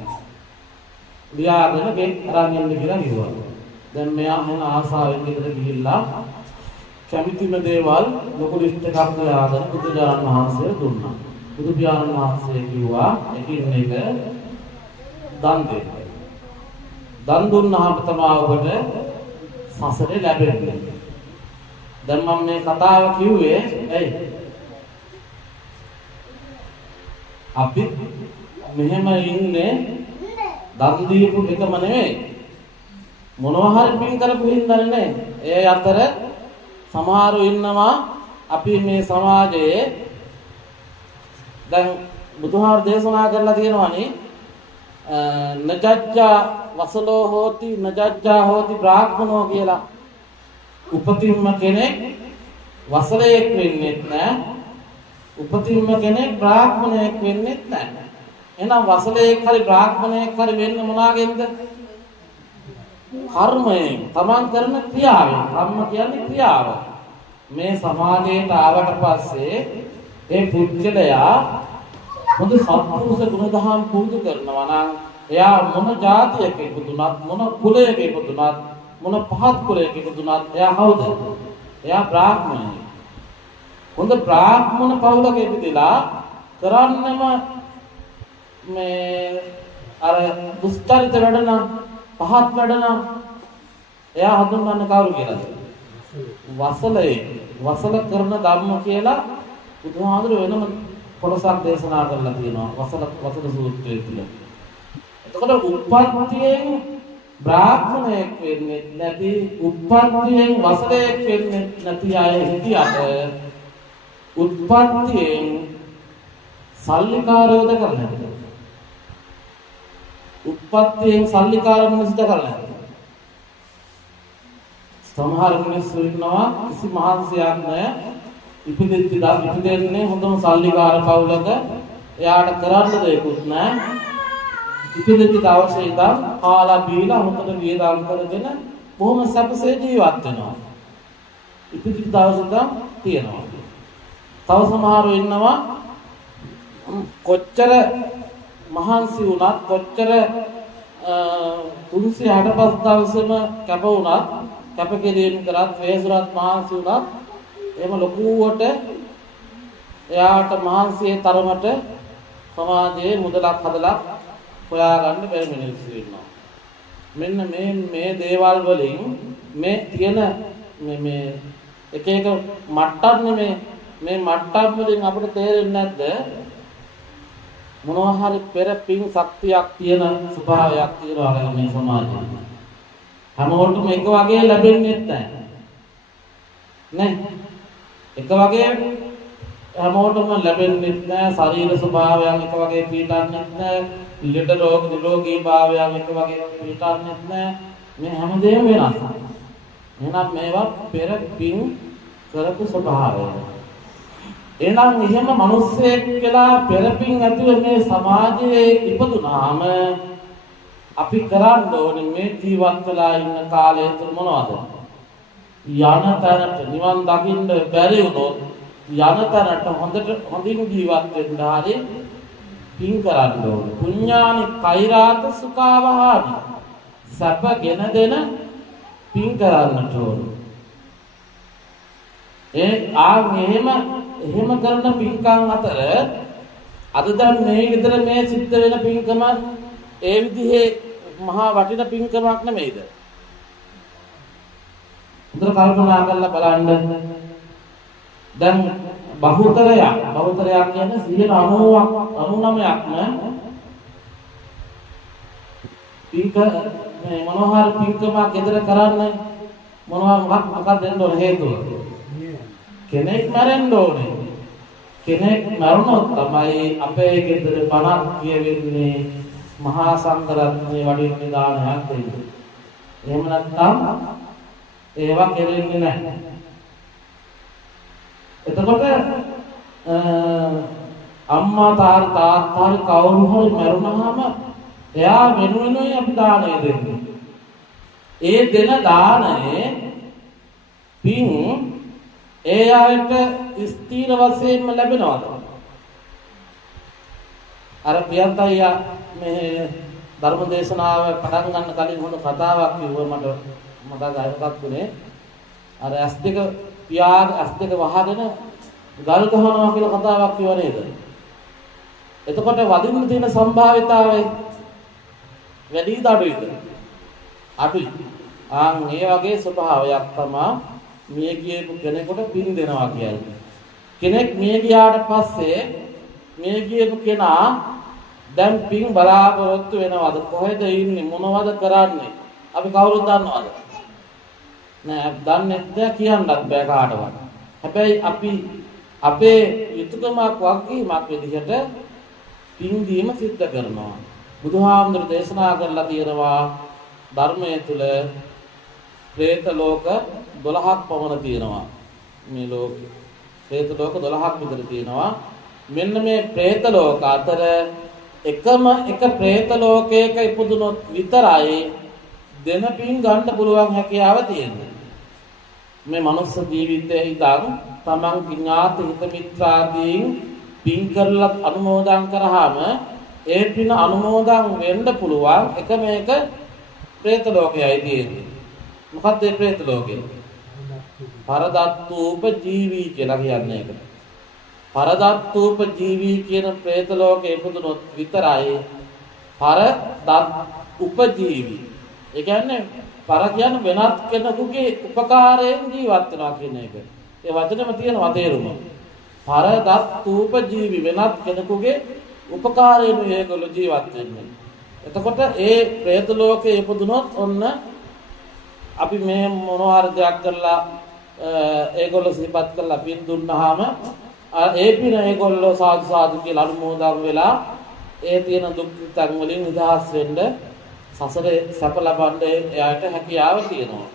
ලියාගෙන ගෙන් අරන් යන්න කියලා කිව්වා. දැන් මෙයා මොන ආසාවෙන් ගෙදර ගිහිල්ලා කැමතිම දේවල් ලොකු ලිස්ට් එකක් ලියාගෙන බුදුරජාණන් වහන්සේ දුන්නා. බුදු පියාණන් වහන්සේ කිව්වා එකින් එක දන් දෙන්න. දන් දුන්නාම තමයි ඔබට සසරේ ලැබෙන්නේ. දැන් මම මේ කතාව කිව්වේ ඇයි? අපි මෙහෙම ඉන්නේ දන් දීපු එකම නෙමෙයි. මොනවා හරි පින් කරපු හින්දානේ. ඒ අතර සමහරු ඉන්නවා අපි මේ සමාජයේ දැන් බුදුහාර දේශනා කරලා තියෙනවානේ නජජ්ජා වසලෝ හෝති නජජ්ජා හෝති බ්‍රාහ්මනෝ කියලා. උපතින්ම කෙනෙක් වසලයෙක් වෙන්නේ නැහැ. උපතින්ම කෙනෙක් බ්‍රාහ්මණයෙක් වෙන්නේ නැහැ. එහෙනම් වසලයෙක් හරි බ්‍රාහ්මණයෙක් හරි වෙන්නේ මොනවාගෙන්ද? කර්මයෙන්. තමන් කරන ක්‍රියාවෙන්. කර්ම කියන්නේ ක්‍රියාව. මේ සමාජයට ආවට පස්සේ ඒ පුද්ගලයා හොඳ සත්පුරුෂ ගුණධම් පුරුදු කරනවා නම් එයා මොන ජාතියක ඉපදුනත් මොන කුලයක ඉපදුනත් මොන පහත් කුලයක ඉපදුනත් එයා කවුද? එයා බ්‍රාහ්මණයෙක්. හොඳ බ්‍රාහ්මණ පවුලක ඉපදිලා කරන්නම මේ අර දුස්තරිත වැඩන පහත් වැඩන එයා හඳුන්වන්නේ කවුරු කියලාද? වසලයේ. වසල කරන ධර්ම කියලා බුදුහාමුදුර වෙනම කොටසක් දේශනා කරලා තියෙනවා වසල සූත්‍රයේ තුල. එතකොට උප්පත්තියෙන් බ්‍රාහ්මණයෙක් වෙන්නේ නැති උප්පත්තියෙන් වසලයෙක් වෙන්නේ නැති අය හිටියට උත්පත්තියෙන් සල්ලිකාරයෝද කරන්නේ. උත්පත්තියෙන් සල්ලිකාර මිනිස්සුද කරන්නේ. සමහර මිනිස්සු ඉන්නවා කිසි මහන්සියක් නැහැ. ඉපදෙන්නේ හොඳම සල්ලිකාර පවුලක. එයාට කරන්න දෙයක්වත් නැහැ. ඉපදෙච්ච දවසේ ඉඳන් කාලා බීලා හොඳට වියදම් කරගෙන බොහොම සැපසේ ජීවත් වෙනවා. ඉපදිච්ච දවසේ ඉඳන් තියනවා. තව සමහරව ඉන්නවා කොච්චර මහන්සි වුණත් කොච්චර 365 දවසෙම කැප වුණත් කැපකිරීම කරත් වේසුරත් මහන්සි වුණත් එහෙම ලොකුවට එයාට මහන්සියේ තරමට සමාජයේ මුදලක් හදලා හොයාගන්න බැරි මිනිස්සු ඉන්නවා. මෙන්න මේ දේවල් වලින් මේ තියෙන මේ එක එක මට්ටම් මේ මට්ටම් වලින් අපිට තේරෙන්නේ නැද්ද මොනවා හරි පෙර පින් ශක්තියක් තියෙන ස්වභාවයක් තියෙනවා මේ සමාජයේ. හැමෝටම එක වගේ ලැබෙන්නේ නැහැ. නේ? එක වගේ හැමෝටම ලැබෙන්නේ නැහැ. ශරීර ස්වභාවයන් එක වගේ පීඩන්නේ නැහැ. ලෙඩ රෝග නිරෝගී භාවයන් එක වගේ පීඩන්නේ නැහැ. මේ හැමදේම වෙනස්. එහෙනම් මේවා පෙර පින් කරපු ස්වභාවය. එහෙනම් එහෙම මිනිස්සෙක් කියලා පෙරපින් ඇතිව මේ සමාජයේ ඉපදුනාම අපි කරන්න ඕනේ මේ ජීවත් වෙලා ඉන්න කාලය තුළ මොනවද? යන තැනට නිවන් දකින්න බැරි වුණොත් යන තැනට හොඳින් ජීවත් වෙන්න හරි පින් කරන්න ඕනේ. පුඤ්ඤානි කෛරාත සුඛාවහානි. සැපගෙන දෙන පින් කරන්නට ඕනේ. එහෙම කරන පින්කම් අතර අද දැන් මේ විතර මේ සිද්ධ වෙන පින්කම ඒ විදිහේ මහා වටින පින්කමක් නෙමෙයිද? උදේ කල්පනා කරලා බලන්න. දැන් බහුතරයක් කියන්නේ 99%ක්ම පින්ක මේ මොනවාර පින්කමක් ගෙදර කරන්නේ මොකක්ද දෙන්න ඕන හේතුව? කෙනෙක් මැරෙන්න ඕනේ. කෙනෙක් මරුණොත් තමයි අපේ ගෙදර බණක් කියවෙන්නේ මහා සංඝරත්නයේ වඩින්න දානයක් දෙන්නේ. එහෙම නැත්නම් ඒවා කෙරෙන්නේ නැහැ. එතකොට අම්මා තාත්තා කවුරු හරි මරුණාම එයා වෙනුවෙනුයි අපි දානය දෙන්නේ. ඒ දෙන දානයේ පින් ඒ ආයත ස්ථීර වශයෙන්ම ලැබෙනවද? අර පියන්තයියා මේ ධර්ම දේශනාව පටන් ගන්න කලින් හොඳ කතාවක් කිව්වා මට ගායකත්ව තුනේ. අර S2 S2 වහගෙන ගල් ගහනවා කියලා කතාවක් කිව්ව නේද? එතකොට වදින්න තියෙන සම්භාවිතාවය වැඩිද අඩුයිද? අඩුයි. ඒ වගේ ස්වභාවයක් තමයි මිය ගියපු කෙනෙකුට පින් දෙනවා කියන්නේ. කෙනෙක් මිය ගියාට පස්සේ මිය ගියපු කෙනා දැන් පින් බලාපොරොත්තු වෙනවද? කොහෙද ඉන්නේ? මොනවද කරන්නේ? අපි කවුරුද දන්නවද? නෑ දන්නේ නැහැ කියන්නත් බෑ කාටවත්. හැබැයි අපි අපේ යුතුයකමක් වගකීමක් විදිහට පින් දීම සිද්ධ කරනවා. බුදුහාමුදුරු දේශනා කරලා තියෙනවා ධර්මයේ තුල പ്രേත ලෝක 12ක් පමණ තියෙනවා. මේ ලෝකේ പ്രേත ලෝක 12ක් විතර තියෙනවා. මෙන්න මේ പ്രേත ලෝක අතර එකම එක പ്രേත ලෝකයක ඉපදුනොත් විතරයි දෙන පින් ගන්න පුළුවන් හැකියාව තියෙන්නේ. මේ මනුස්ස ජීවිතයේ ඉඳන් තමන් ඥාත හිත මිත්‍රාදීන් පින් කරලා අනුමෝදන් කරාම ඒ පින අනුමෝදන් වෙන්න පුළුවන් එකම එක പ്രേත ලෝකයයි තියෙන්නේ. මොකක්ද මේ പ്രേත ලෝකය? පරදත්තූප ජීවී කියලා කියන්නේ ඒකට. පරදත්තූප ජීවී කියන പ്രേත ලෝකේ ඉපදුනොත් විතරයි පරදත් උපජීවී. ඒ කියන්නේ පර කියන්නේ වෙනත් කෙනෙකුගේ උපකාරයෙන් ජීවත් වෙනවා කියන එක. ඒ වචනේම තියෙනවා තේරුම. පරදත්තූපජීවි වෙනත් කෙනෙකුගේ උපකාරයෙන් ඒගොල්ලෝ ජීවත් වෙන්නේ. එතකොට ඒ പ്രേත ලෝකේ ඉපදුනොත් ඔන්න අපි මේ මොනවා හරි දෙයක් කරලා ඒගොල්ලෝ සිහිපත් කරලා පින් දුන්නාම ඒ පින ඒගොල්ලෝ සාදු සාදු කියලා අනුමෝදන් වෙලා ඒ තියෙන දුක් තන් වලින් නිදහස් වෙන්න සසරේ සැප ලබන්න එයාට හැකියාව තියෙනවා.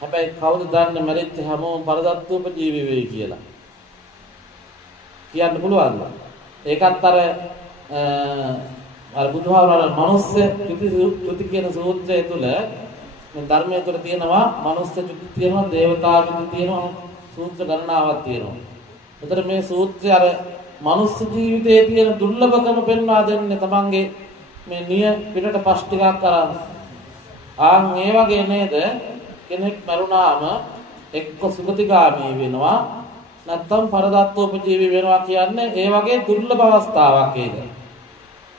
හැබැයි කවුද දන්නේ මැරිච්ච හැමෝම පරදත්තූපජීවි වෙයි කියලා? කියන්න පුළුවන්ද? ඒකත් අර බුදුහාමර මනුස්ස චුති කියන සූත්‍රය තුල මේ ධර්මයේ තුල තියෙනවා මනුස්ස චුති තියෙනවා, දේවතා චුති තියෙනවා, සූත්‍ර ගණනාවක් තියෙනවා. ඒතර මේ සූත්‍රය අර මනුස්ස ජීවිතයේ තියෙන දුර්ලභකම පෙන්වා දෙන්නේ තමන්ගේ මේ නිය පිටට පස් ටිකක් අරන්. ඒ වගේ නේද කෙනෙක් මරුණාම එක්ක සුගතිගාමී වෙනවා නැත්නම් පරදත්තෝපජීවී වෙනවා කියන්නේ ඒ වගේ දුර්ලභ අවස්ථාවක් ඒක.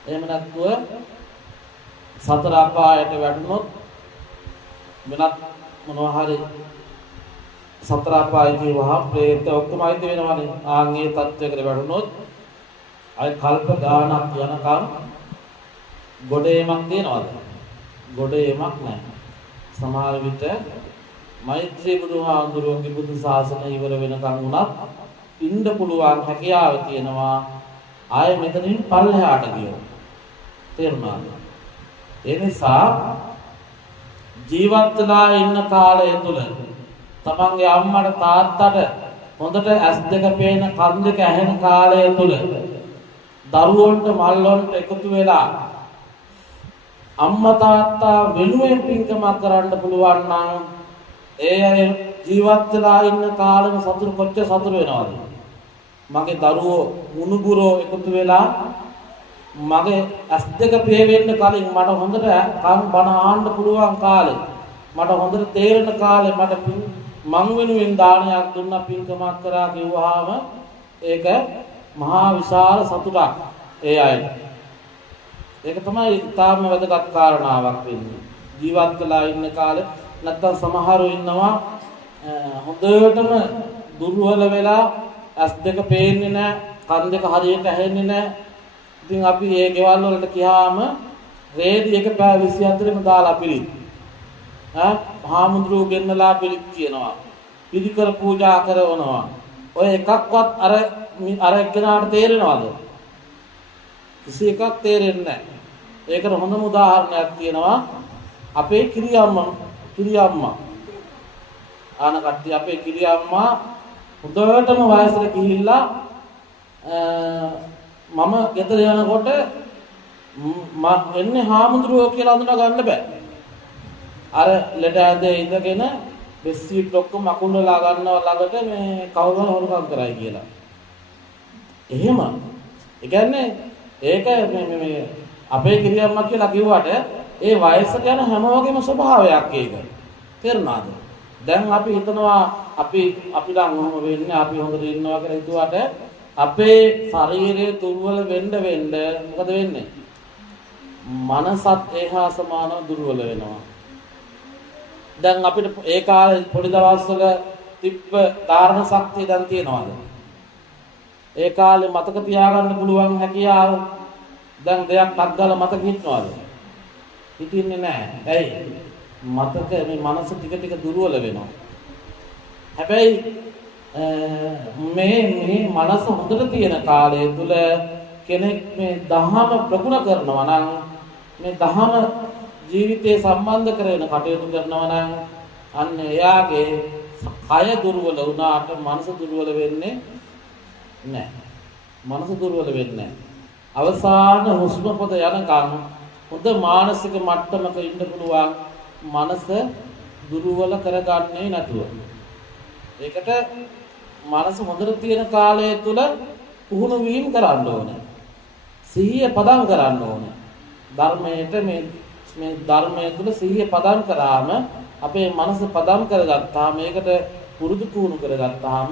එහෙම නැත්නම් සතර අපායට වැටුනොත් වෙනත් මොනවා හරි සතර අපායේදී වහා ප්‍රේත ඔක්කොම අයිති වෙනවානේ. ආන්ගේ තත්ත්වයකට වැටුනොත් අය කල්ප ගානක් යනකම් ගොඩේමක් තියනවාද? ගොඩේමක් නැහැ. සමහර විට මෛත්‍රී බුදුහාමුදුරුවෝගේ බුදු සාසනය ඉවර වෙනකන් උනත් ඉන්න පුළුවන් හැකියාව තියෙනවා. ආයෙ මෙතනින් පල්ලෙහාට ගියෝ. තේරුණාද? ඒ නිසා ජීවත් වෙලා ඉන්න කාලය තුල තමන්ගේ අම්මට තාත්තට හොඳට ඇස් දෙක පේන කන් දෙක ඇහෙන කාලය තුල දරුවන්ට මල්වන්ට එකතු වෙලා අම්මා තාත්තා වෙනුවෙන් පින්කමක් කරන්න පුළුවන් නම් ඒ අය ජීවත් වෙලා ඉන්න කාලෙම සතුරු කොච්චර සතුරු වෙනවද? මගේ දරුවෝ මුණුබුරෝ එකතු වෙලා මගේ ඇස් දෙක පේවෙන්න කලින් මට හොඳට කන් බණ ආන්න පුළුවන් කාලේ, මට හොඳට තේරෙන කාලේ මට මං වෙනුවෙන් දානයක් දුන්නා, පින්කමක් කරා කිව්වහම ඒක මහා විශාල සතුටක් ඒ අයට. ඒක තමයි තාම වැදගත් කාරණාවක් වෙන්නේ. ජීවත් වෙලා ඉන්න කාලේ නැත්තම් සමහරව ඉන්නවා හොඳටම දුර්වල වෙලා ඇස් දෙක පේන්නේ නැහැ, කන් දෙක හරියට ඇහෙන්නේ නැහැ. ඉතින් අපි ඒ ගෙවල් වලට ගියාම රේඩි එක පැය 24ම දාලා පිළිත්. හාමුදුරුවෝ ගෙන්නලා පිළිත් කියනවා. පිළිකර පූජා කරනවා. ඔය එකක්වත් අර එක්කෙනාට තේරෙනවද? කිසි එකක් තේරෙන්නේ නැහැ. ඒකට හොඳම උදාහරණයක් තියෙනවා අපේ කිරියම්මා. ආන කට්ටිය අපේ කිරියම්මා හොඳටම වයසට ගිහිල්ලා මම ගෙදර යනකොට එන්නේ හාමුදුරුවෝ කියලා අඳුන ගන්න බෑ. අර ලෙඩ ඇදේ ඉඳගෙන බෙස්සීට් ඔක්කොම අකුල්ලා ගන්නවා ළඟට මේ කවුරු හරි හොරකම් කරයි කියලා. එහෙම. ඒ කියන්නේ ඒක මේ අපේ කිරියම්මා කියලා කිව්වට ඒ වයසට යන හැම වගේම ස්වභාවයක් ඒක. තේරුණාද? දැන් අපි හිතනවා අපි නම් ඔහොම වෙන්නේ අපි හොඳට ඉන්නවා කියලා හිතුවට අපේ ශරීරයේ දුර්වල වෙන්න මොකද වෙන්නේ? මනසත් ඒහා සමානව දුර්වල වෙනවා. දැන් අපිට ඒ කාලේ පොඩි දවස්වල තිබ්බ ධාරණ ශක්තිය දැන් තියනවාද? ඒ කාලේ මතක තියාගන්න පුළුවන් හැකියාව දැන් දෙයක් අත්දලා මතක හිටනවාද? හිටින්නේ නැහැ. ඇයි? මතක මේ මනස ටික ටික දුර්වල වෙනවා. හැබැයි මේ මනස හොඳට තියෙන කාලය තුල කෙනෙක් මේ දහම ප්‍රගුණ කරනවා නම් මේ දහම ජීවිතේ සම්බන්ධ කරගෙන කටයුතු කරනවා නම් අන්න එයාගේ කය දුර්වල වුණාට මනස දුර්වල වෙන්නේ නැහැ. මනස දුර්වල වෙන්නේ නැහැ. අවසාන හුස්ම පොත යනකම් හොඳ මානසික මට්ටමක ඉන්න පුළුවන් මනස දුර්වල කරගන්නේ නැතුව. ඒකට මනස හොඳට තියෙන කාලය තුල පුහුණු වීම කරන්න ඕනේ. සිහිය පදම් කරන්න ඕනේ. ධර්මයට මේ ධර්මයේ තුල සිහිය පදම් කරාම අපේ මනස පදම් කරගත්තාම මේකට පුරුදු පුහුණු කරගත්තාම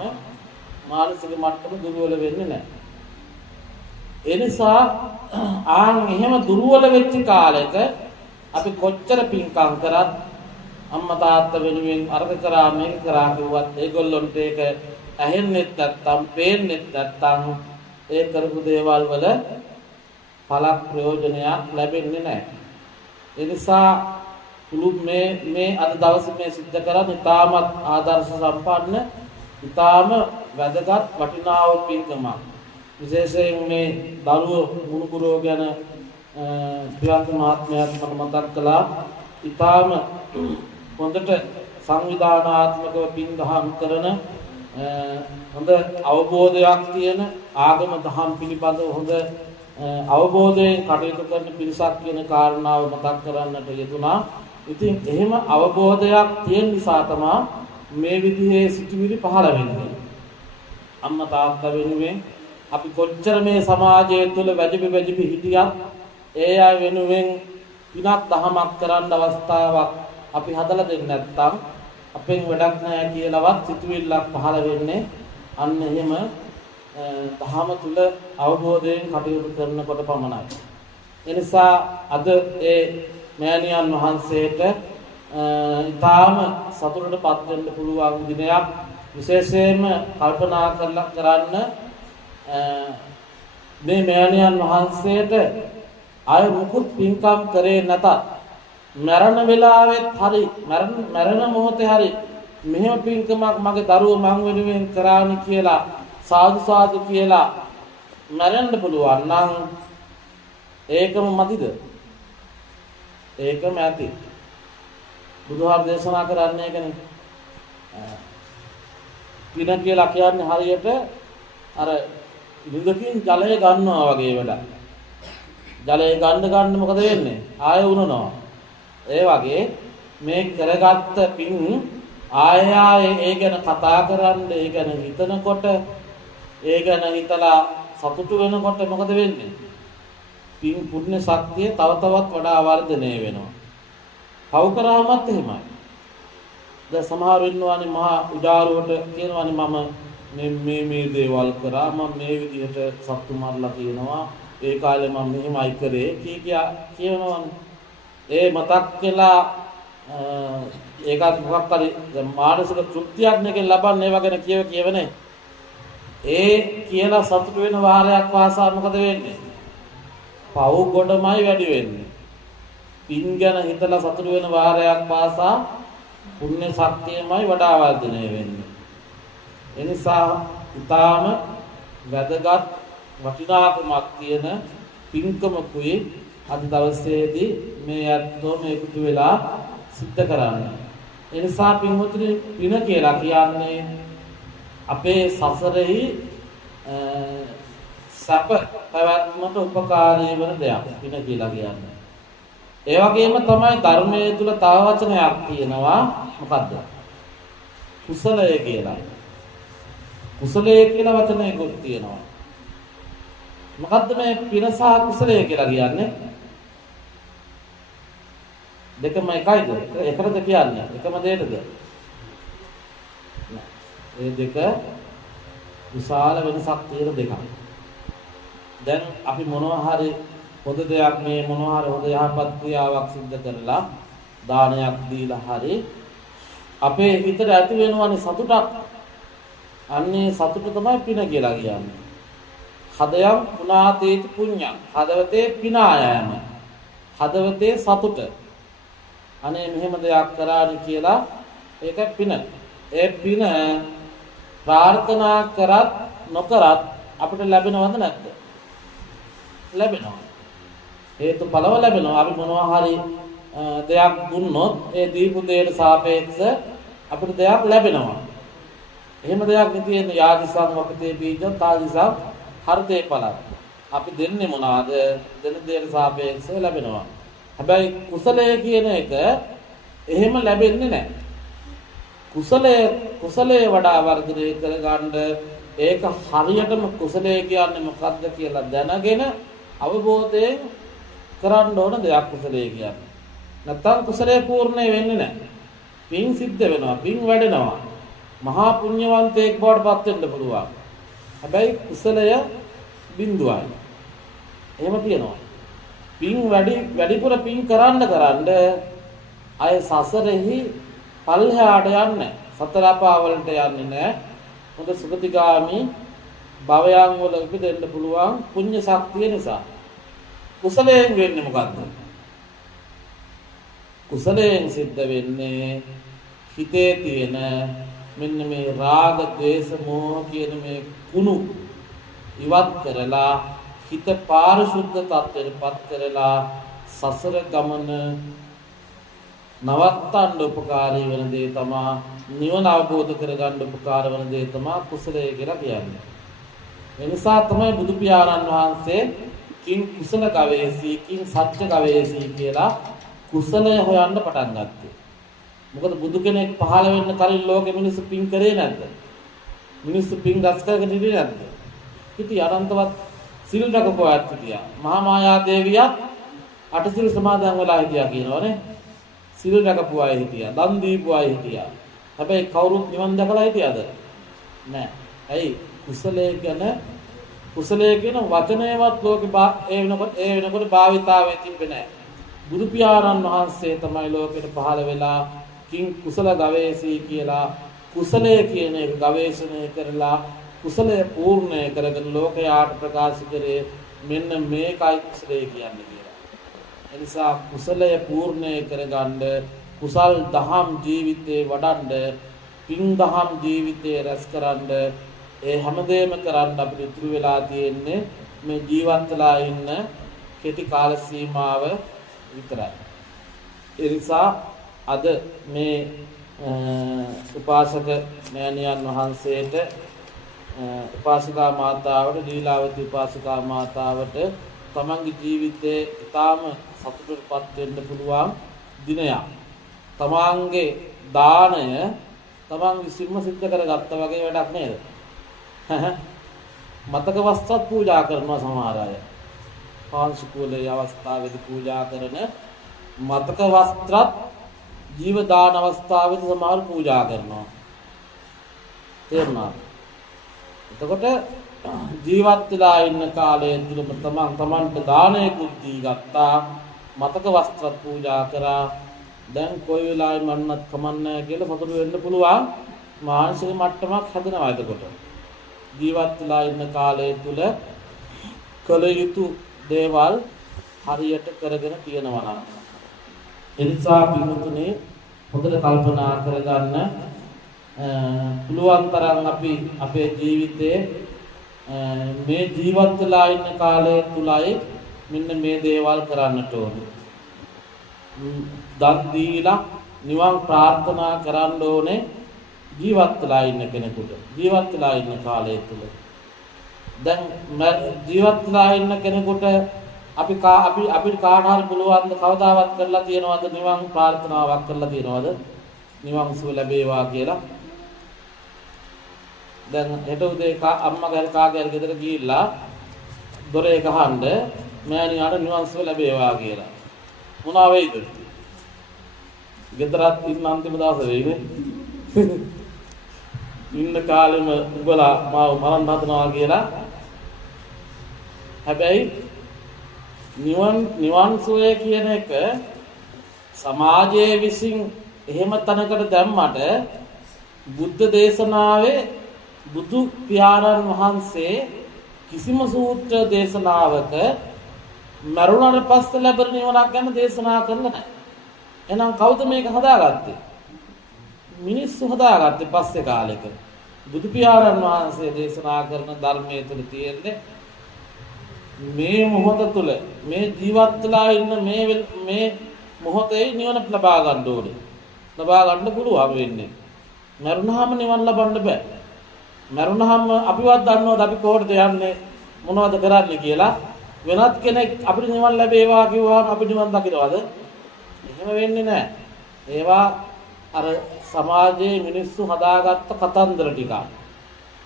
මානසික මට්ටම දුර්වල වෙන්නේ නැහැ. ඒ නිසා එහෙම දුර්වල වෙච්ච කාලෙක අපි කොච්චර පින්කම් කරත් අම්මා තාත්තා වෙනුවෙන් අරක කරා මේක කරා කිව්වත් ඒගොල්ලොන්ට ඒක ඇහෙන්නෙත් නැත්තම් පේන්නෙත් නැත්තම් ඒ කරපු දේවල් වල පළක් ප්‍රයෝජනයක් ලැබෙන්නේ නැහැ. ඒ නිසා මේ අද දවසේ මේ සිද්ධ කරන්නේ ඉතාමත් ආදර්ශ සම්පන්න ඉතාම වැදගත් වටිනා පින්කමක්. විශේෂයෙන් මේ දරුවෝ මුණුපුරෝ ගැන ප්‍රියන්ත මහත්මයාත් මතක් කළා. ඉතාම හොඳට සංවිධානාත්මකව පින් දහම් කරන හොඳ අවබෝධයක් තියෙන ආගම දහම් පිළිබඳව හොඳ අවබෝධයෙන් කටයුතු කරන පිරිසක් කියන කාරණාව මතක් කරන්නට යෙදුනා. ඉතින් එහෙම අවබෝධයක් තියෙන නිසා තමයි මේ විදිහේ සිතුවිලි පහළ වෙන්නේ. අම්මා තාත්තා වෙනුවෙන් අපි කොච්චර මේ සමාජය තුළ වැජිපි හිටියත් ඒ අය වෙනුවෙන් පිනක් දහමක් කරන්න අවස්ථාවක් අපි හදලා දෙන්නේ නැත්නම් අපෙන් වැඩක් නැහැ කියලාවත් සිතුවිල්ලක් පහළ වෙන්නේ අන්න එහෙම දහම තුල අවබෝධයෙන් කටයුතු කරනකොට පමණයි. ඒ නිසා අද ඒ මෑණියන් වහන්සේට ඊටාම සතුටටපත් වෙන්න පුළුවන් දිනයක්. විශේෂයෙන්ම කල්පනා කරන්න මේ මෑණියන් වහන්සේට අය මුකුත් පින්කම් කරේ නැතත් මරණ වෙලාවෙත් හරි මරණ මොහොතේ හරි මෙහෙම පින්කමක් මගේ දරුවෝ මං වෙනුවෙන් කරානි කියලා සාදු සාදු කියලා මරන්න පුළුවන් නම් ඒකම මදිද? ඒකම ඇති. බුදුහාම දේශනා කරන්නේ ඒකනේ. පින කියලා කියන්නේ හරියට අර ලිඳකින් ජලය ගන්නවා වගේ වැඩක්. ජලය ගන්න මොකද වෙන්නේ? ආය උනනවා. ඒ වගේ මේ කරගත්ත පින් ආය ඒ ගැන කතා කරන්න, ඒ ගැන හිතනකොට, ඒ ගැන හිතලා සතුටු වෙනකොට මොකද වෙන්නේ? පින් පුණ්‍ය ශක්තිය තව තවත් වඩා වර්ධනය වෙනවා. පව් කරාමත් එහෙමයි. දැන් සමහර ඉන්නවානේ මහා උදාරුවට කියනවානේ මම මේ දේවල් කරා, මම මේ විදිහට සත්තු මරලා තියෙනවා, ඒ කාලේ මම මෙහෙමයි කරේ කියනවානේ. ඒ මතක් කළා ඒකත් මොකක් හරි මානසික තෘප්තියක් නෙකෙන් ලබන්නේ වගේ කියවනේ. ඒ කියලා සතුට වෙන වාරයක් වාසා මොකද වෙන්නේ? පව් ගොඩමයි වැඩි වෙන්නේ. පින් ගැන හිතලා සතුට වෙන වාරයක් වාසා පුණ්‍ය ශක්තියමයි වඩා වර්ධනය වෙන්නේ. ඒ නිසා ඊටාම වැදගත් වටිනාකමක් තියෙන පින්කමකුයි අද දවසේදී මේ අත්ෝ මේකට වෙලා සිද්ධ කරන්නේ. ඒ නිසා පින්වතුනි පින කියලා කියන්නේ අපේ සසරෙහි සැප පැවැත්මට උපකාරී වන දෙයක් පින කියලා කියන්නේ. ඒ වගේම තමයි ධර්මයේ තුල තව වචනයක් තියෙනවා. මොකද්ද? කුසලය කියලා. කුසලය කියලා වචනයකුත් තියෙනවා. මොකද්ද මේ පින සහ කුසලය කියලා කියන්නේ? දෙකම එකයිද? එකද කියන්නේ? එකම දෙයටද? ඒ දෙක විශාල වෙනසක් තියෙන දෙකක්. දැන් අපි මොනවා හරි හොඳ දෙයක් මේ මොනවා හරි හොඳ යහපත් ක්‍රියාවක් සිදු කරලා දානයක් දීලා හරි අපේ හිතට ඇති වෙනවනේ සතුටක්. අන්නේ සතුට තමයි පින කියලා කියන්නේ. හදයන් පුනාතේති පුඤ්ඤං. හදවතේ පිනායම. හදවතේ සතුට. අනේ මෙහෙම දෙයක් කරානි කියලා ඒක පින. ඒ පින ප්‍රාර්ථනා කරත් නොකරත් අපිට ලැබෙනවද නැද්ද? ලැබෙනවා. හේතුඵලව ලැබෙනවා. අපි මොනවා හරි දෙයක් දුන්නොත් ඒ දීපු දෙයට සාපේක්ෂව අපිට දෙයක් ලැබෙනවා. එහෙම දෙයක් නෙතියෙන යාදිසං වපතේ බීජං තාදිසං හර්තේ ඵලං. අපි දෙන්නේ මොනවාද? දෙන දෙයට සාපේක්ෂව ලැබෙනවා. හැබැයි කුසලය කියන එක එහෙම ලැබෙන්නේ නැහැ. කුසලයේ වඩා වර්ධනය කරගන්න ඒක හරියටම කුසලය කියන්නේ මොකක්ද කියලා දැනගෙන අවබෝධයෙන් කරන්න ඕන දෙයක් කුසලය කියන්නේ. නැත්තම් කුසලය පූර්ණ වෙන්නේ නැහැ. පින් සිද්ධ වෙනවා, පින් වැඩෙනවා. මහා පුණ්‍යවන්තයෙක් බවට පත් වෙන්න පුළුවන්. හැබැයි කුසලය බිඳුවයි. එහෙම තියෙනවා. පින් වැඩිපුර පින් කරන්න අය සසරෙහි පල්හැාට යන්නේ සතර අපාවලට යන්නේ නැහැ. මොකද සුගතිගාමි භවයන් වල ඉපදෙන්න පුළුවන් පුණ්‍ය ශක්තිය නිසා. කුසලයෙන් වෙන්නේ මොකද්ද? කුසලයෙන් සිද්ධ වෙන්නේ හිතේ තියෙන මෙන්න මේ රාග, ද්වේෂ, මෝහ කියන මේ කුණු ඉවත් කරලා හිත පාරිශුද්ධ තත්ත්වයටපත් කරලා සසර ගමන නවත්තන්න උපකාරී වෙන දේ තමයි නිවන අවබෝධ කරගන්න උපකාර වෙන දේ තමයි කුසලය කියලා කියන්නේ. ඒ නිසා තමයි බුදු පියාණන් වහන්සේ කිං කුසල ගවේෂී කිං සත්‍ය ගවේෂී කියලා කුසලය හොයන්න පටන් ගත්තේ. මොකද බුදු කෙනෙක් පහළ වෙන්න කලින් ලෝකෙ මිනිස්සු පින් කරේ නැද්ද? මිනිස්සු පින් රැස් කරගෙන ඉන්නේ නැද්ද? ඉතින් අනන්තවත් සිල් රැකපුවාත් හිටියා. මහා මායා දේවියත් අටසිල් සමාදන් වෙලා හිටියා කියනවනේ. සිල් රැකපු අය හිටියා. දන් දීපු අය හිටියා. හැබැයි කවුරුත් නිවන් දැකලා හිටියද? නෑ. ඇයි? කුසලයේ කියන වචනයවත් ලෝකේ ඒ වෙනකොට භාවිතාවේ තිබෙන්නේ නෑ. බුදු පියාණන් වහන්සේ තමයි ලෝකෙට පහළ වෙලා කිං කුසල ගවේෂී කියලා කුසලය කියන එක ගවේෂණය කරලා කුසලය පූර්ණය කරගෙන ලෝකයාට ප්‍රකාශ කරේ මෙන්න මේකයි කුසලය කියන්නේ කියලා. ඒ නිසා කුසලය පූර්ණය කරගන්න කුසල් දහම් ජීවිතේ වඩන්න පින් දහම් ජීවිතේ රැස් කරන්න ඒ හැමදේම කරන්න අපිට ඉතුරු වෙලා තියෙන්නේ මේ ජීවත් වෙලා ඉන්න කෙටි කාල සීමාව විතරයි. ඒ නිසා අද මේ උපාසක මෑණියන් වහන්සේට උපාසිකා මාතාවට දීලාවති උපාසිකා මාතාවට තමන්ගේ ජීවිතේ ඉතාම සතුටටපත් වෙන්න පුළුවන් දිනයක්. තමන්ගේ දාණය තමන් විසින්ම සිද්ධ කරගත්තා වගේ වැඩක් නේද? මතක වස්ත්‍රත් පූජා කරනවා සමහර අය. පාංශුකූලයේ අවස්ථාවේදී පූජා කරන මතක වස්ත්‍රත් ජීව දාන අවස්ථාවේදී සමහර පූජා කරනවා. තේරුණාද? එතකොට ජීවත් වෙලා ඉන්න කාලය තුලම තමන්ට දානයකුත් දී ගත්තා. මතක වස්ත්‍රත් පූජා කරා. දැන් කොයි වෙලාවෙ මන්නත් කමන්නේ කියලා සතුටු වෙන්න පුළුවන් මානසික මට්ටමක් හැදෙනවා එතකොට. ජීවත් වෙලා ඉන්න කාලය තුල කල යුතු දේවල් හරියට කරගෙන තියෙනවා නම් එනිසා පින්තුනේ හොඳට කල්පනා කරගන්න පුළුවන් තරම් අපි අපේ ජීවිතයේ මේ ජීවත් වෙලා ඉන්න කාලය තුලයි මෙන්න මේ දේවල් කරන්නට ඕනේ. දන් දීලා නිවන් ප්‍රාර්ථනා කරන්න ඕනේ ජීවත් වෙලා ඉන්න කෙනෙකුට. ජීවත් වෙලා ඉන්න කාලය තුල දැන් ජීවත් වෙලා ඉන්න කෙනෙකුට අපිට කාට හරි පුළුවන් ද කවදාවත් කරලා තියනවද නිවන් ප්‍රාර්ථනාවක් කරලා තියනවද නිවන් සුව ලැබේවා කියලා? දැන් හෙට උදේ අම්මා කාගේ හරි ගෙදර ගිහිල්ලා දොරේ ගහන්න මෑණියාට නිවන් සුව ලැබේවා කියලා මොනවා වෙයිද? ගෙදරත් ඉන්න අන්තිම දවස වෙයිනේ. ඉන්න කාලෙම උඹලා මාව මරන්න හදනවා කියලා. හැබැයි නිවන් සුවය කියන එක සමාජයේ විසින් එහෙම තැනකට දැම්මට බුද්ධ දේශනාවේ බුදු පියාණන් වහන්සේ කිසිම සූත්‍ර දේශනාවක මරුණට පස්සේ ලැබෙන නිවනක් ගැන දේශනා කරලා නැහැ. එහෙනම් කවුද මේක හදාගත්තේ? මිනිස්සු හදාගත්තේ පස්සේ කාලෙක. බුදු පියාණන් වහන්සේ දේශනා කරන ධර්මයේ තුල තියෙන්නේ මේ මොහොත තුල මේ ජීවත් වෙලා ඉන්න මේ මොහොතේ නිවන ලබා ගන්න ඕනේ. ලබා ගන්න පුළුවන් වෙන්නේ. මරුණාම නිවන් ලබන්න බෑ. මරුණාම අපිවත් දන්නවද අපි කොහෙටද යන්නේ මොනවද කරන්නේ කියලා? වෙනත් කෙනෙක් අපිට නිවන් ලැබේවා කිව්වම අපි නිවන් දකින්නවද? එහෙම වෙන්නේ නැහැ. ඒවා අර සමාජයේ මිනිස්සු හදාගත්ත කතන්දර ටික.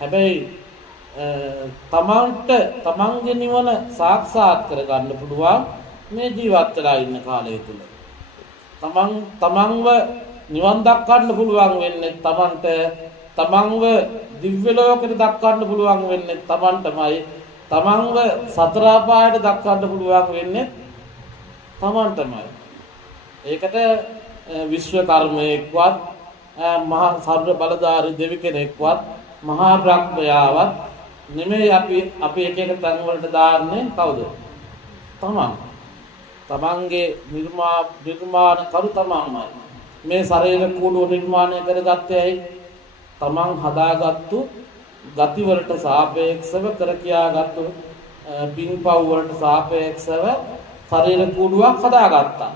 හැබැයි තමන්ගේ නිවන සාක්ෂාත් කරගන්න පුළුවන් මේ ජීවත් වෙලා ඉන්න කාලය තුල. තමන්ව නිවන් දක්වන්න පුළුවන් වෙන්නේ තමන්ව දිව්‍ය ලෝකෙට දක්වන්න පුළුවන් වෙන්නේ තමන්ටමයි. තමන්ව සතර අපායට දක්වන්න පුළුවන් වෙන්නේ තමන්ටමයි. ඒකට විශ්වකර්මයෙක්වත් මහා සර්ව බලධාරී දෙවි කෙනෙක්වත් මහා බ්‍රහ්මයාවත් නෙමෙයි අපි එක එක තැන් වලට දාන්නේ කවුද? තමන්ගේ නිර්මාණ කරු තමන්මයි. මේ ශරීර කූඩුව නිර්මාණය කරගත්තේ ඇයි? තමන් හදාගත්තු ගති වලට සාපේක්ෂව කර කියාගත්තු පින්පව් වලට සාපේක්ෂව ශරීර කූඩුවක් හදාගත්තා.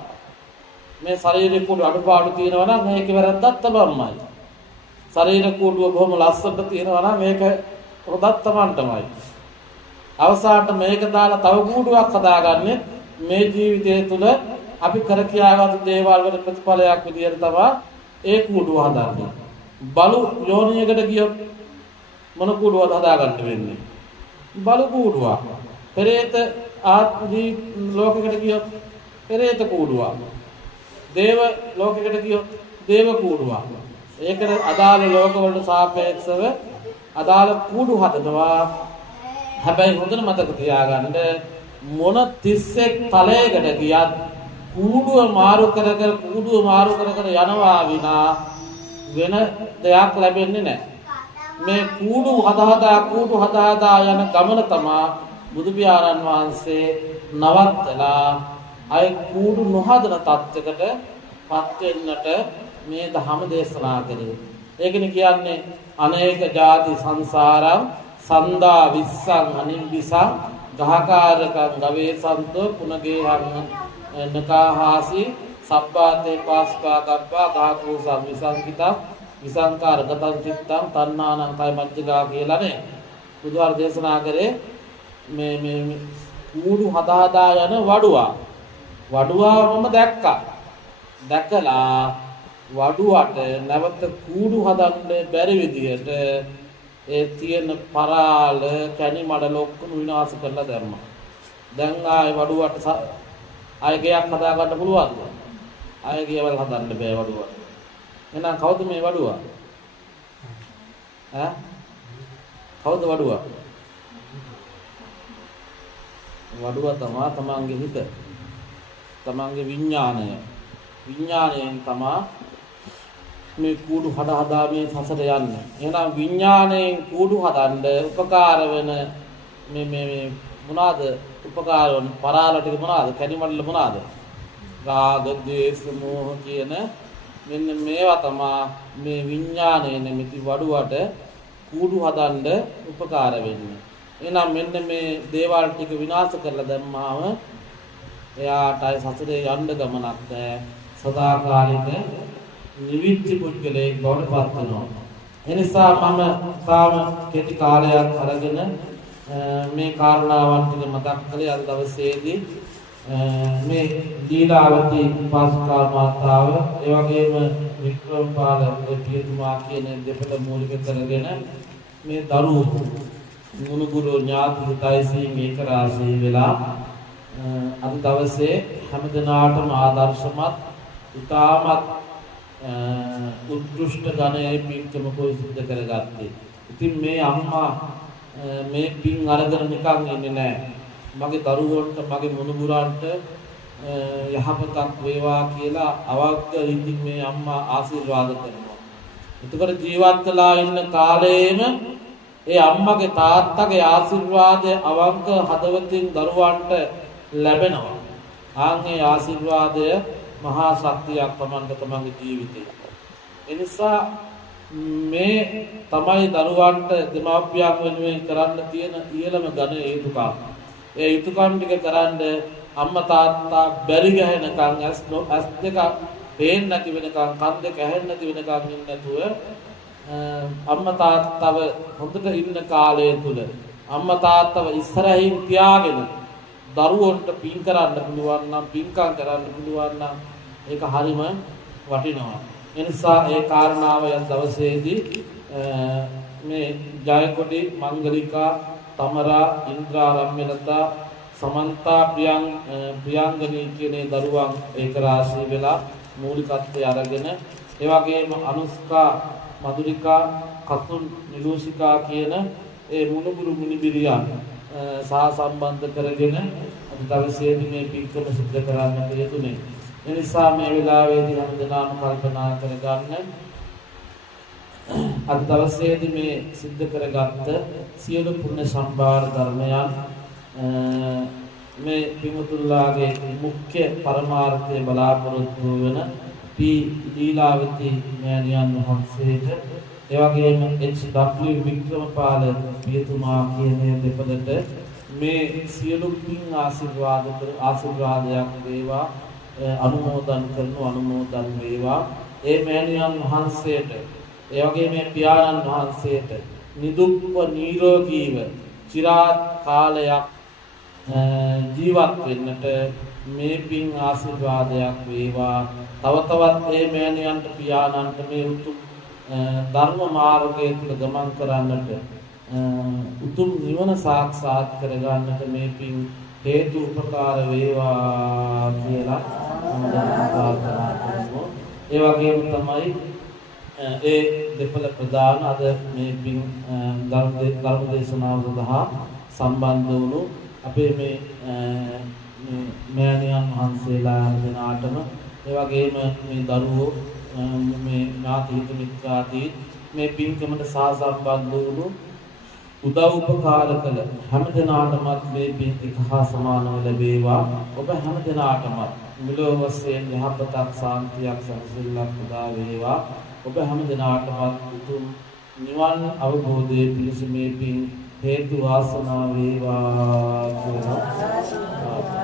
මේ ශරීර කූඩුව අඩුපාඩු තියෙනවා නම් මේක වැරද්දක් තමන්මයි. ශරීර කූඩුව බොහොම ලස්සනට තියෙනවා නම් මේක හොදක් තමන්ටමයි. අවසානට මේක දාලා තව කූඩුවක් හදාගන්නේ මේ ජීවිතය තුළ අපි කර කියාගත්තු දේවල් වල ප්‍රතිඵලයක් විදියට තමයි ඒ කූඩුව හදාගන්නේ. බලු යෝනියකට ගියොත් මොන කූඩුවද හදාගන්න වෙන්නේ? බලු කූඩුවක්. පෙරේත ආත්මී ලෝකයකට ගියොත් පෙරේත කූඩුවක්. දේව ලෝකයකට ගියොත් දේව කූඩුවක්. ඒකට අදාළ ලෝකවලට සාපේක්ෂව අදාළ කූඩු හදනවා. හැබැයි හොඳට මතක තියාගන්න මොන 31 තලයකට ගියත් කූඩුව මාරු කර යනවා විනා වෙන දෙයක් ලැබෙන්නේ නැහැ. මේ කූඩු හදා යන ගමන තමයි බුදු පියාණන් වහන්සේ නවත්තලා අය කූඩු නොහදන තත්යකට පත් වෙන්නට මේ ධර්ම දේශනා කළේ. ඒකනේ කියන්නේ අනේක ಜಾති සංසාරං සන්දා විස්සං අනිම්බිසං ගහකාරකං ගවේසන්තෝ පුනගේහං නකාහාසි සබ්බාතේ පාස්කා ගබ්බා ගාකෝ සම්විසංකිතා විසංකාර ගතං චිත්තං තණ්හානං කය මජ්ජිකා කියලානේ බුදුහාර දේශනා කරේ. මේ කූඩු හදා යන වඩුවා මම දැකලා වඩුවට නැවත කූඩු හදන්න බැරි විදියට ඒ තියෙන පරාල කැණි මඩල ඔක්කොම විනාශ කරලා දැම්මා. දැන් ආයේ වඩුවට ආයේ ගයක් හදා ගන්න පුළුවන්ද? ආයේ ගියවල් හදන්න බෑ වඩුවට. එහෙනම් කවුද මේ වඩුවා? කවුද වඩුවා? වඩුවා තමයි තමන්ගේ හිත. තමන්ගේ විඥාණයෙන් තමයි මේ කූඩු හදා මේ සසර යන්නේ. එහෙනම් විඥාණයෙන් කූඩු හදන්න උපකාර වෙන මේ මොනවාද උපකාර වන පරාල ටික මොනවාද? කැණි මඩල මොනවාද? රාග, ද්වේෂ, මෝහ කියන මෙන්න මේවා තමයි මේ විඥාණය නැමැති වඩුවට කූඩු හදන්න උපකාර වෙන්නේ. එහෙනම් මෙන්න මේ දේවල් ටික විනාශ කරලා දැම්මාම එයාට සසරේ යන්න ගමනක් නැහැ. සදාකාලික නිවිච්ච පුද්ගලයෙක් බවට පත් වෙනවා. එනිසා මම තාම කෙටි කාලයක් අරගෙන මේ කාරණාවන් ටික මතක් කළේ අද දවසේදී. මේ දීලාවතී පාස්කාල් මාතාව ඒ වගේම වික්‍රමපාල පියතුමා කියන දෙපළ මූලික කරගෙන මේ දරුවෝ මුණුගුරු ඥාති හිතයිසී මේක රාශී වෙලා අද දවසේ හැමදෙනාටම ආදර්ශමත් ඉතාමත් උත්කෘෂ්ඨ ගණයේ පින්කම සිද්ධ කරගත්තේ. ඉතින් මේ අම්මා මේ පින් අරගෙන නිකන් ඉන්නේ නැහැ. මගේ දරුවන්ට මගේ මුණුබුරන්ට යහපතක් වේවා කියලා අවංක ඉතින් මේ අම්මා ආශිර්වාද කරනවා. එතකොට ජීවත් වෙලා ඉන්න කාලේම ඒ අම්මගේ තාත්තගේ ආශිර්වාදය අවංක හදවතින් දරුවන්ට ලැබෙනවා. ආන්ගේ ආශිර්වාදය මහා ශක්තියක් තමන්ගේ ජීවිතේ. එනිසා මේ තමයි දරුවන්ට දෙමාපියන් වෙනුවෙන් කරන්න තියෙන ඊළම ඝන යුතුයකම්. ඒ යුතුයකම් ටික කරන්න අම්මා තාත්තා බැරි ගහනකම් ඇස් දෙක පේන්නේ නැති වෙනකම් කන් දෙක ඇහෙන්නේ නැති වෙනකම් ඉන්න නැතුව අම්මා තාත්තව හොඳට ඉන්න කාලය තුල අම්මා තාත්තව ඉස්සරහින් තියාගෙන දරුවන්ට පින් කරන්න පුළුවන් නම් පින්කම් කරන්න පුළුවන් නම් ඒක හරිම වටිනවා. එනිසා ඒ කාරණාව යන දවසේදී මේ ජයකොඩි මංගලිකා තමරා ඉන්ද්‍රාරම්‍යලතා සමන්තා ප්‍රියංගනී කියන දරුවන් ඒක රාශී වෙලා මූලිකත්වයේ අරගෙන ඒ වගේම අනුස්කා මధుරිකා කතුන් නිලූසිකා කියන ඒ මුණුබුරු මුනිබිරියන් සහ සම්බන්ධ කරගෙන අද දවසේදී මේ පින්කම සිද්ධ කරන්නට යෙදුනේ. එනිසා මේ වෙලාවේදී හැමදෙනාම කල්පනා කරගන්න අද දවසේදී මේ සිද්ධ කරගත්ත සියලු පුණ්‍ය සම්භාර ධර්මයන් මේ පිමුතුල්ලාගේ මුඛ්‍ය පරමාර්ථය බලාපොරොත්තු වන පී ලීලාවති මෑණියන් වහන්සේට එවැගේම H.W. වික්‍රමපාල පියතුමා කියන දෙපළට මේ සියලු පින් ආශිර්වාදයක් වේවා අනුමෝදන් වේවා ඒ මෑණියන් වහන්සේට එවැගේම මේ පියාණන් වහන්සේට නිදුක්ව නිරෝගීව চিරාත් කාලයක් ජීවත් වෙන්නට මේ පින් ආශිර්වාදයක් වේවා තව තවත් මේ මෑණියන්ට පියාණන්ට මේ උතුම් ධර්ම මාර්ගයේ තුල ගමන් කරන්නට උතුම් නිවන සාක්ෂාත් කරගන්නට මේ පින් හේතු උපකාර වේවා කියලා ප්‍රාර්ථනා කරමු. ඒ වගේම තමයි ඒ දෙපළ ප්‍රදාන අද මේ පින් ධර්ම දේශනාව සඳහා සම්බන්ධ වුණු අපේ මේ මෑණියන් වහන්සේලා දෙනාටම ඒ වගේම මේ දරුවෝ මේ ඥාති හිත මිත්‍රාදී මේ පින්කමට සහසම්බන්ධ වුණු උදව් උපකාර කළ හැම දිනාටමත් මේ පින් එක හා සමානව ලැබේවා. ඔබ හැම දිනාටම මුලව වශයෙන් යහපතක් සාන්තියක් සැනසෙල්ලක් උදා වේවා. ඔබ හැම දිනාටමත් උතුම් නිවන් අවබෝධයේ පිණිස මේ පින් හේතු වාසනා වේවා කියලා